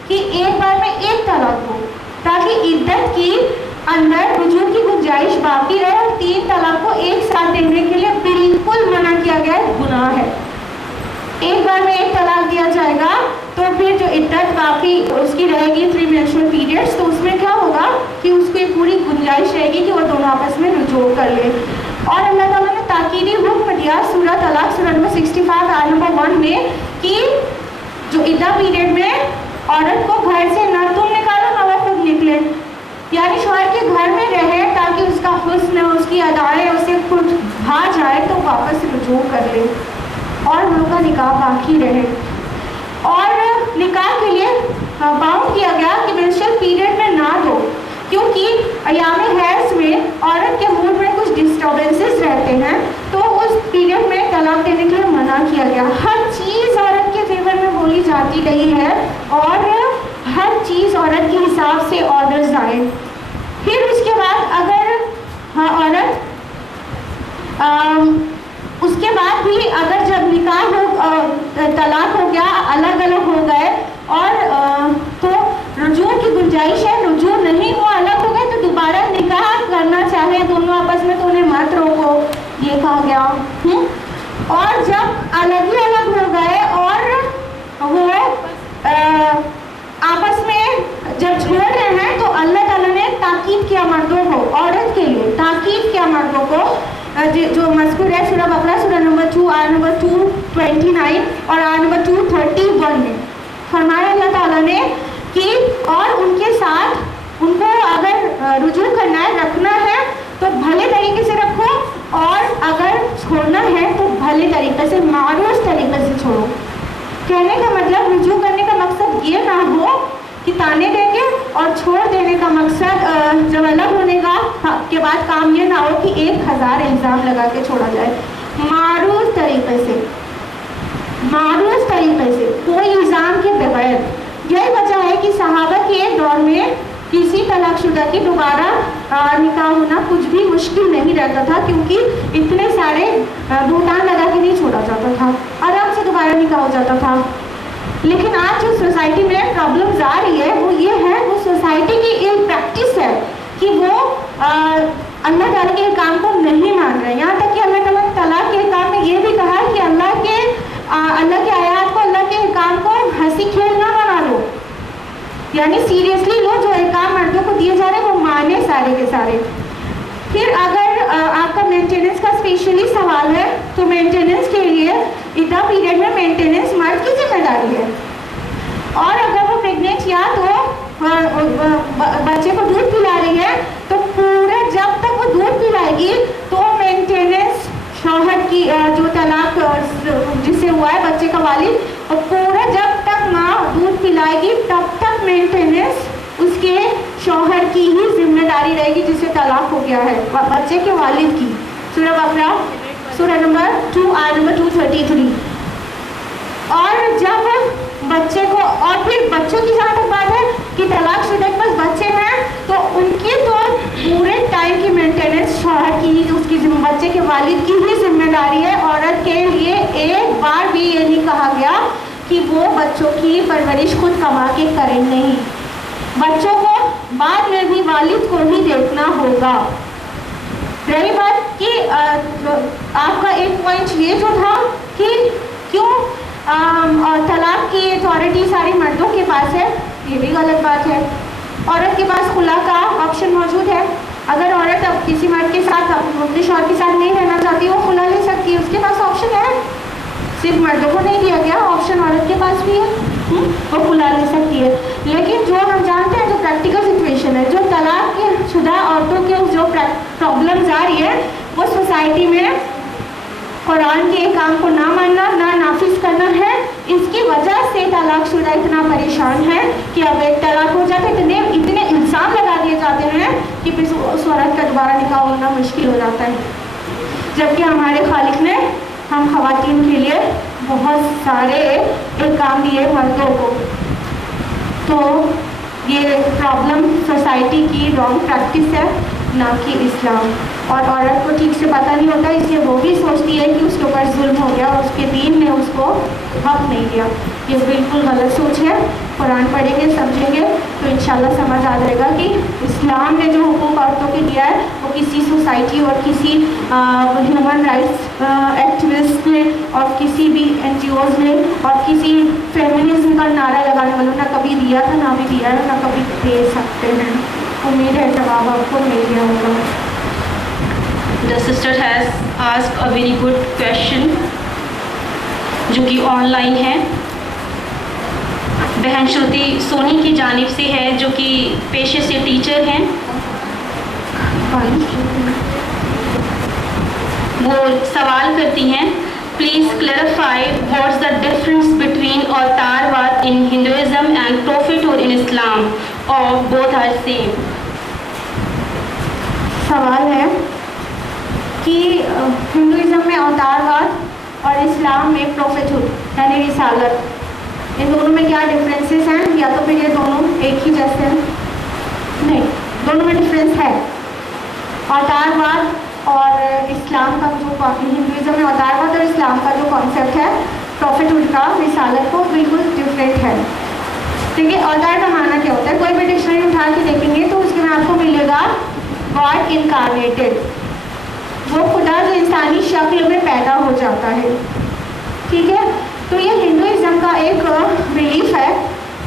کہ ایک بار میں ایک طلاق ہو تاکہ عدت کی اندر رجوع کی گنجائش باقی رہے, اور 3 طلاق کو ایک ساتھ دینے کے لیے بالکل منع کیا گیا ہے, گناہ ہے. ایک بار میں ایک طلاق دیا جائے گا تو پھر جو عدت باقی اس کی رہے گی 3 menstrual periods, تو اس میں کیا ہوگا کہ اس کو ایک پوری گنجائش رہے گی کہ وہ دونوں آپس میں رجوع کر لے. اور اللہ تعالیٰ نے تاکیدی حکم دیا سورہ طلاق سورہ نمبر 65 آیت نمبر 1 میں کہ جو عدہ پیریڈ میں عورت کو گھر سے نہ تم نکالو نہ وہ خود نکلے, یعنی شوہر کے گھر میں رہے تاکہ اس کا حسن اس کی ادائیں اسے خود بھا جائے تو واپس رجوع کر لے اور ان کا نکاح باقی رہے. اور نکاح کے لیے باؤنڈ کیا گیا کہ مینسٹرل پیریڈ میں نہ دو, کیونکہ ایام حیض میں عورت کے موڈ میں کچھ ڈسٹربنسز رہتے ہیں, تو اس پیریڈ میں طلاق دینے کے لیے منع کیا گیا. ہر چیز عورت کے فیور میں بولی جاتی رہی ہے اور ہر چیز عورت کے حساب سے آرڈرز آئے. پھر اس کے بعد اگر عورت اس کے بعد بھی اگر جب نکاح طلاق ہو گیا, الگ الگ ہو گئے اور تو رجوع کی گنجائش ہے, رجوع نہیں ہوا الگ ہو گئے تو دوبارہ نکاح کرنا چاہے دونوں آپس میں تو انہیں مت روکو, یہ کہا گیا. اور جب الگ ہی الگ ہو گئے اور وہ آپس میں جب چھوڑ رہے ہیں تو اللہ تعالیٰ نے تاکید کیا مردوں کو, عورت کے لیے تاکید کیا مردوں کو, جو مذکور ہے سورہ بقرہ سورہ نمبر 2 آیت نمبر 229 اور آیت نمبر 231 میں. فرمایا اللہ تعالیٰ نے کہ اور ان کے ساتھ ان کو اگر رجوع کرنا ہے, رکھنا ہے تو بھلے طریقے سے رکھو, اور اگر چھوڑنا ہے تو بھلے طریقے سے, معروف طریقے سے چھوڑو. کہنے کا مطلب رجوع کرنے کا مقصد یہ نہ ہو کہ تانے دے کے, اور چھوڑ دینے کا مقصد جب الگ ہونے کا کے بعد کام یہ نہ ہو کہ 1000 الزام لگا کے چھوڑا جائے. معروف طریقے سے, معروف طریقے سے, کوئی الزام کے بغیر. یہی وجہ ہے کہ صحابہ کے دور میں کسی طلاق شدہ کی دوبارہ نکاح ہونا کچھ بھی مشکل نہیں رہتا تھا, کیونکہ اتنے سارے بہتان لگا کے نہیں چھوڑا جاتا تھا, آرام سے دوبارہ نکاح ہو جاتا تھا. لیکن آج جو سوسائٹی میں پرابلمز آ رہی ہے وہ یہ ہے, وہ سوسائٹی کی ایک پریکٹس ہے کہ وہ اللہ تعالیٰ کے کام کو نہیں مان رہے. یہاں تک کہ اللہ تعالیٰ نے طلاق کے کام میں یہ بھی کہا کہ اللہ کے آیات کو, اللہ کے کام کو ہنسی کھیل نہ بنا لو, یعنی سیریسلی لو, جو احکام مردوں کو دیے جا رہے ہیں وہ مانے سارے کے سارے. پھر اگر آپ کا مینٹیننس کا اسپیشلی سوال ہے تو مینٹیننس کے لیے عدہ پیریڈ میں مینٹیننس مرد کی ذمہ داری ہے, اور اگر وہ پریگننٹ یا تو بچے کو دودھ پلا رہی ہے تو پورے جب تک وہ دودھ پلائے گی تو مینٹیننس شوہر کی جو طلاق جس سے ہوا ہے بچے کا والد, پورا جب تک ماں دودھ پلائے گی تب تک مینٹیننس اس کے شوہر کی ہی ذمہ داری رہے گی جس سے طلاق ہو گیا ہے, بچے کے والد کی. سورہ بقرہ سورہ نمبر 2 آیت نمبر 233. اور جب بچے کو, اور پھر بچوں کی جہاں تک بات ہے کہ طلاق شدہ کے پاس بچے ہیں تو ان کی تو پورے ٹائم کی مینٹیننس شوہر کی ہی, اس کی بچے کے والد کی ہی ذمہ داری ہے. عورت کے لیے ایک بار بھی یہ نہیں کہا گیا کہ وہ بچوں کی پرورش خود کما کے کریں, نہیں, بچوں کو بعد میں بھی والد کو ہی دیکھنا ہوگا. رہی بات کہ آپ کا ایک پوائنٹ یہ جو تھا کہ کیوں طلاق کی اتھارٹی ساری مردوں کے پاس ہے, یہ بھی غلط بات ہے. عورت کے پاس خلا کا آپشن موجود ہے. اگر عورت اب کسی مرد کے ساتھ اپنے شوہر کے ساتھ نہیں رہنا چاہتی وہ خلا لے سکتی ہے, اس کے پاس آپشن ہے. صرف مردوں کو نہیں دیا گیا, آپشن عورت کے پاس بھی ہے, وہ خلا لے سکتی ہے. لیکن جو ہم جانتے ہیں جو پریکٹیکل سچویشن ہے, جو طلاق کے شدہ عورتوں کے جو پرابلمز آ رہی ہے وہ سوسائٹی میں قرآن کے کام کو نہ ماننا, نہ نافذ کرنا ہے. اس کی وجہ سے طلاق شدہ اتنا پریشان ہے کہ اب ایک طلاق ہو جاتے اتنے الزام لگا دیے جاتے ہیں کہ پھر اس عورت کا دوبارہ نکاح ہونا مشکل ہو جاتا ہے. جبکہ ہمارے خالق نے ہم خواتین کے لیے بہت سارے احکام دیے مردوں کو. تو یہ پرابلم سوسائٹی کی رانگ پریکٹس ہے, نہ کہ اسلام. اور عورت کو ٹھیک سے پتہ نہیں ہوتا, اس لیے وہ بھی سوچتی ہے کہ اس کے اوپر ظلم ہو گیا اور اس کے دین نے اس کو حق نہیں دیا. یہ بالکل غلط سوچ ہے. قرآن پڑھیں گے, سمجھیں گے تو انشاءاللہ سمجھ آ جائے گا کہ اسلام نے جو حقوق عورتوں کے دیا ہے وہ کسی سوسائٹی اور کسی ہیومن رائٹس ایکٹیوسٹ نے اور کسی بھی NGOs نے اور کسی فیمنزم کا نعرہ لگانے والوں نے کبھی دیا تھا, نہ بھی دیا ہے, نہ کبھی دے سکتے ہیں. امید ہے جواب آپ کو مل گیا ہوگا. The sister has asked a very good question جو کہ آن لائن ہے. بہن شروتی سونی کی جانب سے ہے جو کہ پیشے سے ٹیچر ہیں. وہ سوال کرتی ہیں, please clarify what's the difference between اوتارواد in Hinduism and prophethood in Islam, اور بوتھ آر سیم. سوال ہے کہ ہندوازم میں اوتارواد اور اسلام میں پروفیٹہوڈ یعنی رسالت, ان دونوں میں کیا ڈفرینسز ہیں, یا تو پھر یہ دونوں ایک ہی جیسے ہیں؟ نہیں, دونوں میں ڈفرینس ہے. اوتارواد اور اسلام کا جو ہندوازم میں اوتارواد اور اسلام کا جو کانسیپٹ ہے پروفیٹہوڈ کا, رسالت کو, بالکل ڈفرینٹ ہے. ٹھیک ہے. اوتار کا معنی کیا ہوتا ہے؟ کوئی بھی ڈکشنری اٹھا کے دیکھیں گے تو اس کے میں آپ کو ملے گا گاڈ انکارنیٹڈ, وہ خدا جو انسانی شکل میں پیدا ہو جاتا ہے. ٹھیک ہے. تو یہ ہندوازم کا ایک بلیف ہے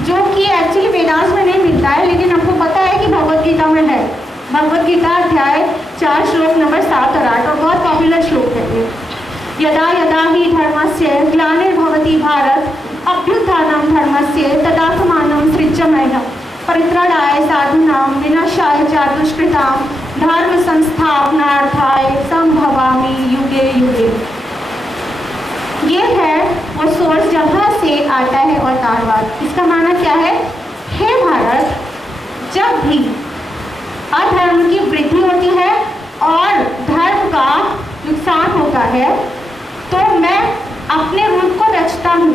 جو کہ ایکچولی ویداس میں نہیں ملتا ہے, لیکن ہم کو پتہ ہے کہ بھگوت گیتا میں ہے. بھگوت گیتا ادھیائے 4 شلوک نمبر 7 اور 8, اور بہت پاپولر شلوک ہے یہ. یدا یدا ہی دھرمسیہ گلانربھوتی بھارت ابھیتھانم دھرمسیہ تداتمانم سرجمایہ پرتراڑائے سادھونام وناشائے چ دشکرتام دھرم سنستھاپنارتھائے سمبھوامی یوگے یوگے. یہ ہے وہ سورس جہاں سے آتا ہے اوتارواد. اس کا معنی کیا ہے؟ ہے بھارت, جب بھی ادھرم کی وردھی ہوتی ہے اور دھرم کا نقصان ہوتا ہے تو میں اپنے روپ کو رچتا ہوں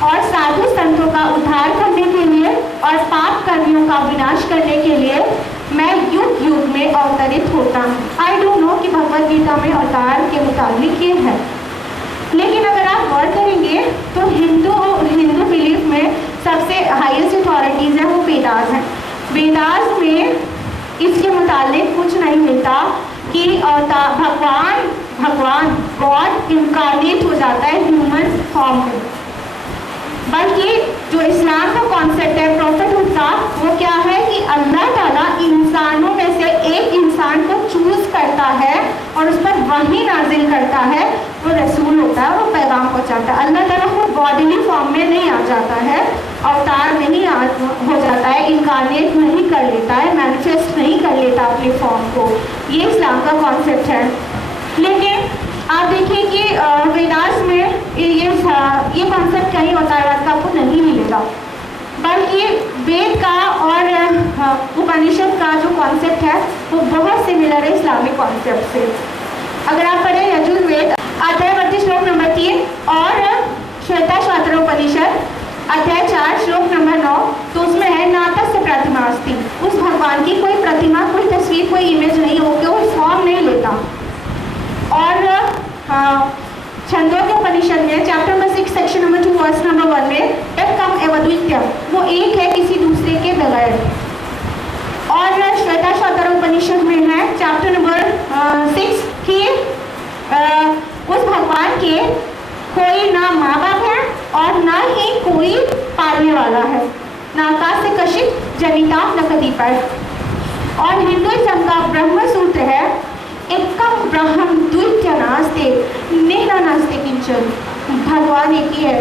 اور سادھو سنتوں کا ادھار کرنے کے لیے اور پاپ کرمیوں کا وناش کرنے کے لیے میں یگ یگ میں اوترت ہوتا ہوں. آئی ڈونٹ نو کہ بھگوت گیتا میں اوتار کے متعلق یہ ہے, لیکن اگر آپ غور کریں گے تو ہندو بلیف میں سب سے ہائیسٹ اتھارٹیز ہیں وہ ویداس ہیں. ویداس میں اس کے متعلق کچھ نہیں ملتا کہ بھگوان گاڈ انکارنیٹ ہو جاتا ہے ہیومن فارم میں, بلکہ جو اسلام کا کانسیپٹ ہے پروفیٹہوڈ کا وہ کیا ہے کہ اللہ تعالیٰ انسانوں میں سے ایک انسان کو چوز کرتا ہے اور اس پر وحی نازل کرتا ہے, وہ رسول ہوتا ہے, وہ پیغام پہنچاتا ہے. اللہ تعالیٰ وہ باڈیلی فارم میں نہیں آ جاتا ہے, اوتار نہیں ہو جاتا ہے, انکارنیٹ نہیں کر لیتا ہے, مینیفیسٹ نہیں کر لیتا اپنے فارم کو. یہ اسلام کا کانسیپٹ ہے. لیکن آپ دیکھیں کہ ویداس میں یہ کانسیپٹ کہیں اوتارواد کا آپ کو نہیں ملے گا, بلکہ وید کا اور اپنشد کا جو کانسیپٹ ہے وہ بہت سملر ہے اسلامک کانسیپٹ سے. اگر آپ پڑھیں یجوروید ادھیائے 32 شلوک نمبر 3 اور شویتا شواتر اپنشد ادھیائے 4 شلوک نمبر 9, تو اس میں ہے ناتسیہ پرتیماستی, اس بھگوان کی کوئی پرتیما, کوئی تصویر, کوئی امیج نہیں ہو کہ وہ فارم نہیں لیتا. اور چھندوں کے اپنشد میں chapter number 6 section number 2 verse number 1 میں ایکم ایودویتیہ, وہ ایک ہے کسی دوسرے کے بغیر. اور شویتا شواتر اپنشد میں ہے چیپٹر نمبر 6 کہ اس بھگوان کے کوئی نہ ماں باپ ہے اور نہ ہی کوئی پالنے والا ہے, نہ آکاش سے کشپ جنیتا نہ کدی پر. اور ہندوازم کا برہم سوتر ہے ایکم برہم دویتیہ ناستے نینا ناستے کنچن, بھگوان ایک ہی ہے,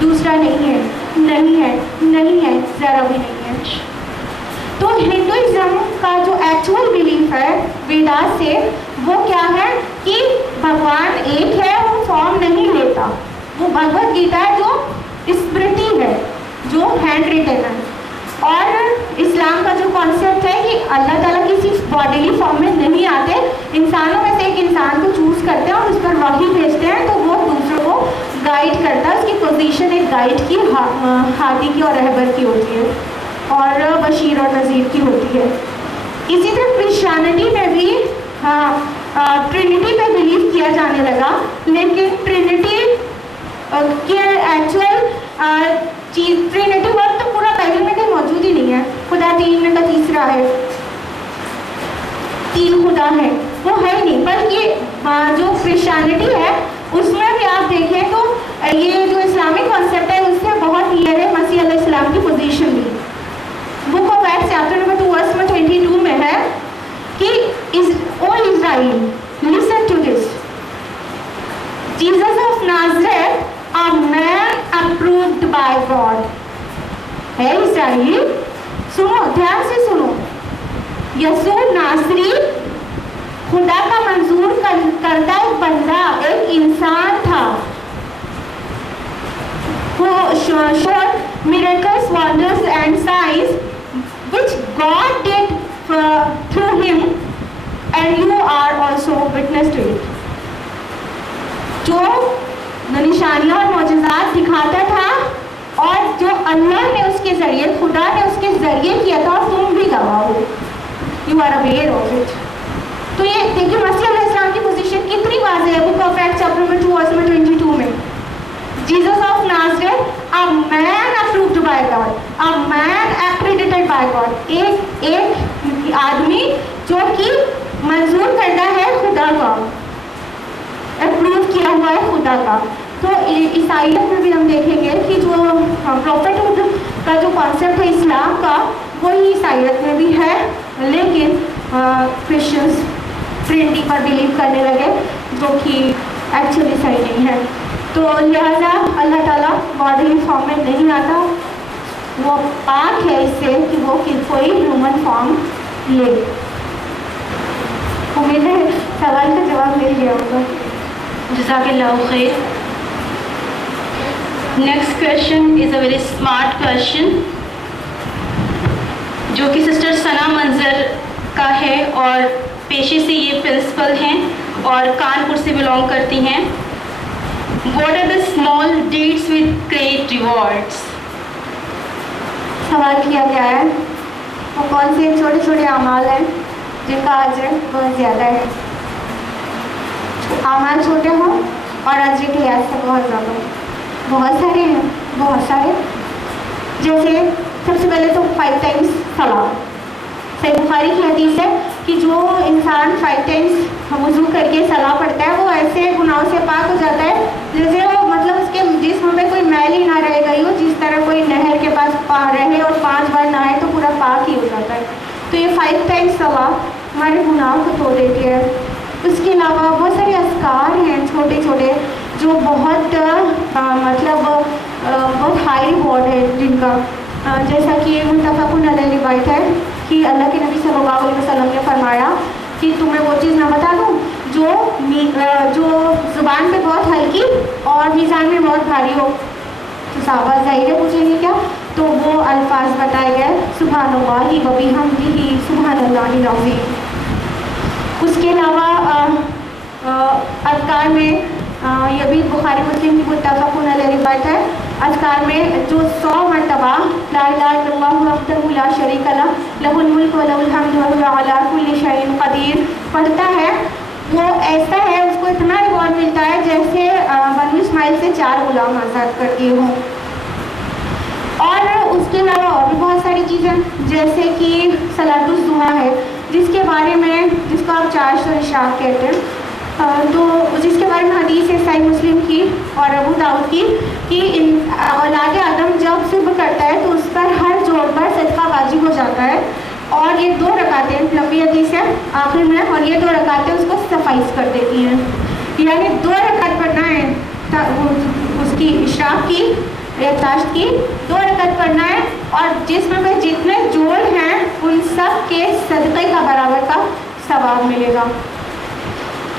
دوسرا نہیں ہے, نہیں ہے, نہیں ہے, ذرا بھی نہیں ہے. تو ہندوازم کا جو ایکچوئل بلیف ہے ویداس سے وہ کیا ہے کہ بھگوان ایک ہے, وہ فارم نہیں لیتا. وہ بھگوت گیتا ہے جو اسمرتی ہے, جو ہینڈ ریٹن ہے. اور اسلام کا جو کانسیپٹ ہے کہ اللہ تعالیٰ کسی باڈیلی فارم میں نہیں آتے, انسانوں میں سے ایک انسان کو چوز کرتے ہیں اور اس پر وحی بھیجتے ہیں تو وہ دوسروں کو گائیڈ کرتا ہے. اس کی پوزیشن ایک گائیڈ کی، ہادی کی اور رہبر کی ہوتی ہے، اور بشیر اور نذیر کی ہوتی ہے. اسی طرح کرسچینٹی میں بھی ٹرینٹی پہ بلیو کیا جانے لگا، لیکن ٹرینٹی کے ایکچوئل چیز ٹرینٹی ورڈ تو پورا بائبل میں کہیں موجود ہی نہیں ہے. خدا تین میں کا تیسرا ہے، تین خدا ہے، وہ ہے ہی نہیں. بلکہ جو کرسچینٹی ہے اس میں بھی آپ دیکھیں تو یہ جو اسلامک کانسیپٹ ہے اس سے بہت کلیئر ہے مسیح علیہ السلام کی پوزیشن بھی. Book of acts chapter number 2 ورس میں 22 میں ہے کہ او اسرائیل listen to this, Jesus of Nazareth, a man approved by God. ہے اسرائیل، سنو دھیان سے سنو، یسوع ناصری خدا کا منظور کردہ ایک بندہ، ایک انسان تھا. who showed miracles, wonders and signs which God did through him, and you are also witness to it. جو نشانیاں اور معجزات دکھاتا تھا اور جو اللہ نے اس کے ذریعے، خدا نے اس کے ذریعے کیا تھا، اور تم بھی گواہ ہو. You are aware of it. تو یہ دیکھیے مسیح علیہ السلام کی پوزیشن کتنی واضح ہے. Book of acts chapter number 2 ورس 22 میں Jesus of Nazareth, a man approved by God, a man accredited by God. ایک آدمی جو کہ منظور کردہ ہے خدا کا، اپروو کیا ہوا ہے خدا کا. تو عیسائیت میں بھی ہم دیکھیں گے کہ جو پروفیٹ کا جو کانسیپٹ ہے اسلام کا، وہی عیسائیت میں بھی ہے، لیکن کرسچنس ٹرینٹی پر بلیو کرنے لگے جو کہ ایکچولی صحیح نہیں ہے. تو لہٰذا اللہ تعالیٰ باڈی فارم میں نہیں آتا، وہ پاک ہے اس سے کہ وہ کوئی ہیومن فارم لے. امید ہے سوال کا جواب مل گیا ہوگا. جزاک اللہ خیر. Next question is a very smart question جو کہ سسٹر ثنا منظر کا ہے، اور پیشے سے یہ پرنسپل ہیں اور کانپور سے بلانگ کرتی ہیں. What are the small deeds with great rewards? سوال کیا گیا ہے وہ کون سے چھوٹے چھوٹے اعمال ہیں جن کا اجر بہت زیادہ ہے. اعمال چھوٹے ہوں اور اجر کی حیثیت سے بہت زیادہ ہوں. بہت سارے ہیں، بہت سارے. جیسے سب سے پہلے تو 5 times صلاۃ. صحیح بخاری کی حدیث ہے کہ جو انسان 5 times وضو کر کے صلاۃ پڑھتا ہے وہ ایسے گناہوں سے پاک ہو جاتا ہے جیسے وہ مطلب اس کے جسم میں کوئی میل ہی نہ رہ گئی ہو. جس طرح کوئی نہر کے پاس رہے اور 5 بار نہائے تو پورا پاک ہی ہو جاتا ہے. تو یہ 5 times صلاۃ ہمارے گناہوں کو دھو دیتی ہے. اس کے علاوہ بہت سارے اذکار ہیں چھوٹے چھوٹے جو بہت مطلب بہت ہائی ریوارڈ ہے جن کا، جیسا کہ متفق علیہ روایت ہے کہ اللہ کے نبی صلی اللہ علیہ وسلم نے فرمایا کہ تمہیں وہ چیز نہ بتا دوں جو زبان پہ بہت ہلکی اور میزان میں بہت بھاری ہو. تو صحابہ ظاہر ہے پوچھیں گے کیا، تو وہ الفاظ بتائے گئے سبحان اللہ و بحمدہ سبحان اللہ العظیم. اس کے علاوہ اذکار میں یہ بھی بخاری مسلم کی متفق علیہ روایت ہے، اذکار میں جو 100 مرتبہ لا الہ الا اللہ وحدہ لا شریک لہ لہ الملک و لہ الحمد وہو علی کل شیء قدیر پڑھتا ہے، وہ ایسا ہے اس کو اتنا ریوارڈ ملتا ہے جیسے بنو اسماعیل سے 4 غلام آزاد کر دیے ہوں. اور اس کے علاوہ اور بھی بہت ساری چیزیں جیسے کہ صلاۃ الضحیٰ ہے جس کے بارے میں، جس کو آپ چاشت اور اشراق کہتے ہیں، تو جس کے بارے میں حدیث ہے صحیح مسلم کی اور ابو داؤد کی کہ اولاد آدم جب صبح کرتا ہے تو اس پر ہر جوڑ پر صدقہ واجب ہو جاتا ہے. اور یہ 2 رکعتیں لمبی حدیث ہے آخر میں، اور یہ 2 رکعتیں اس کو سفائز کر دیتی ہیں. یعنی 2 رکعت پڑھنا ہے اس کی اشراق کی یا چاشت کی، 2 رکعت پڑھنا ہے اور جس میں جتنے جوڑ ہیں ان سب کے صدقے کا برابر کا ثواب ملے گا.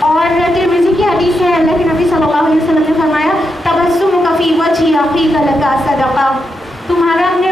اور ترمذی کی حدیث ہے اللہ کے نبی صلی اللہ علیہ وسلم نے فرمایا تبسمک فی وجہ اخیک لک صدقہ، تمہارا اپنے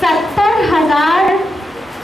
70,000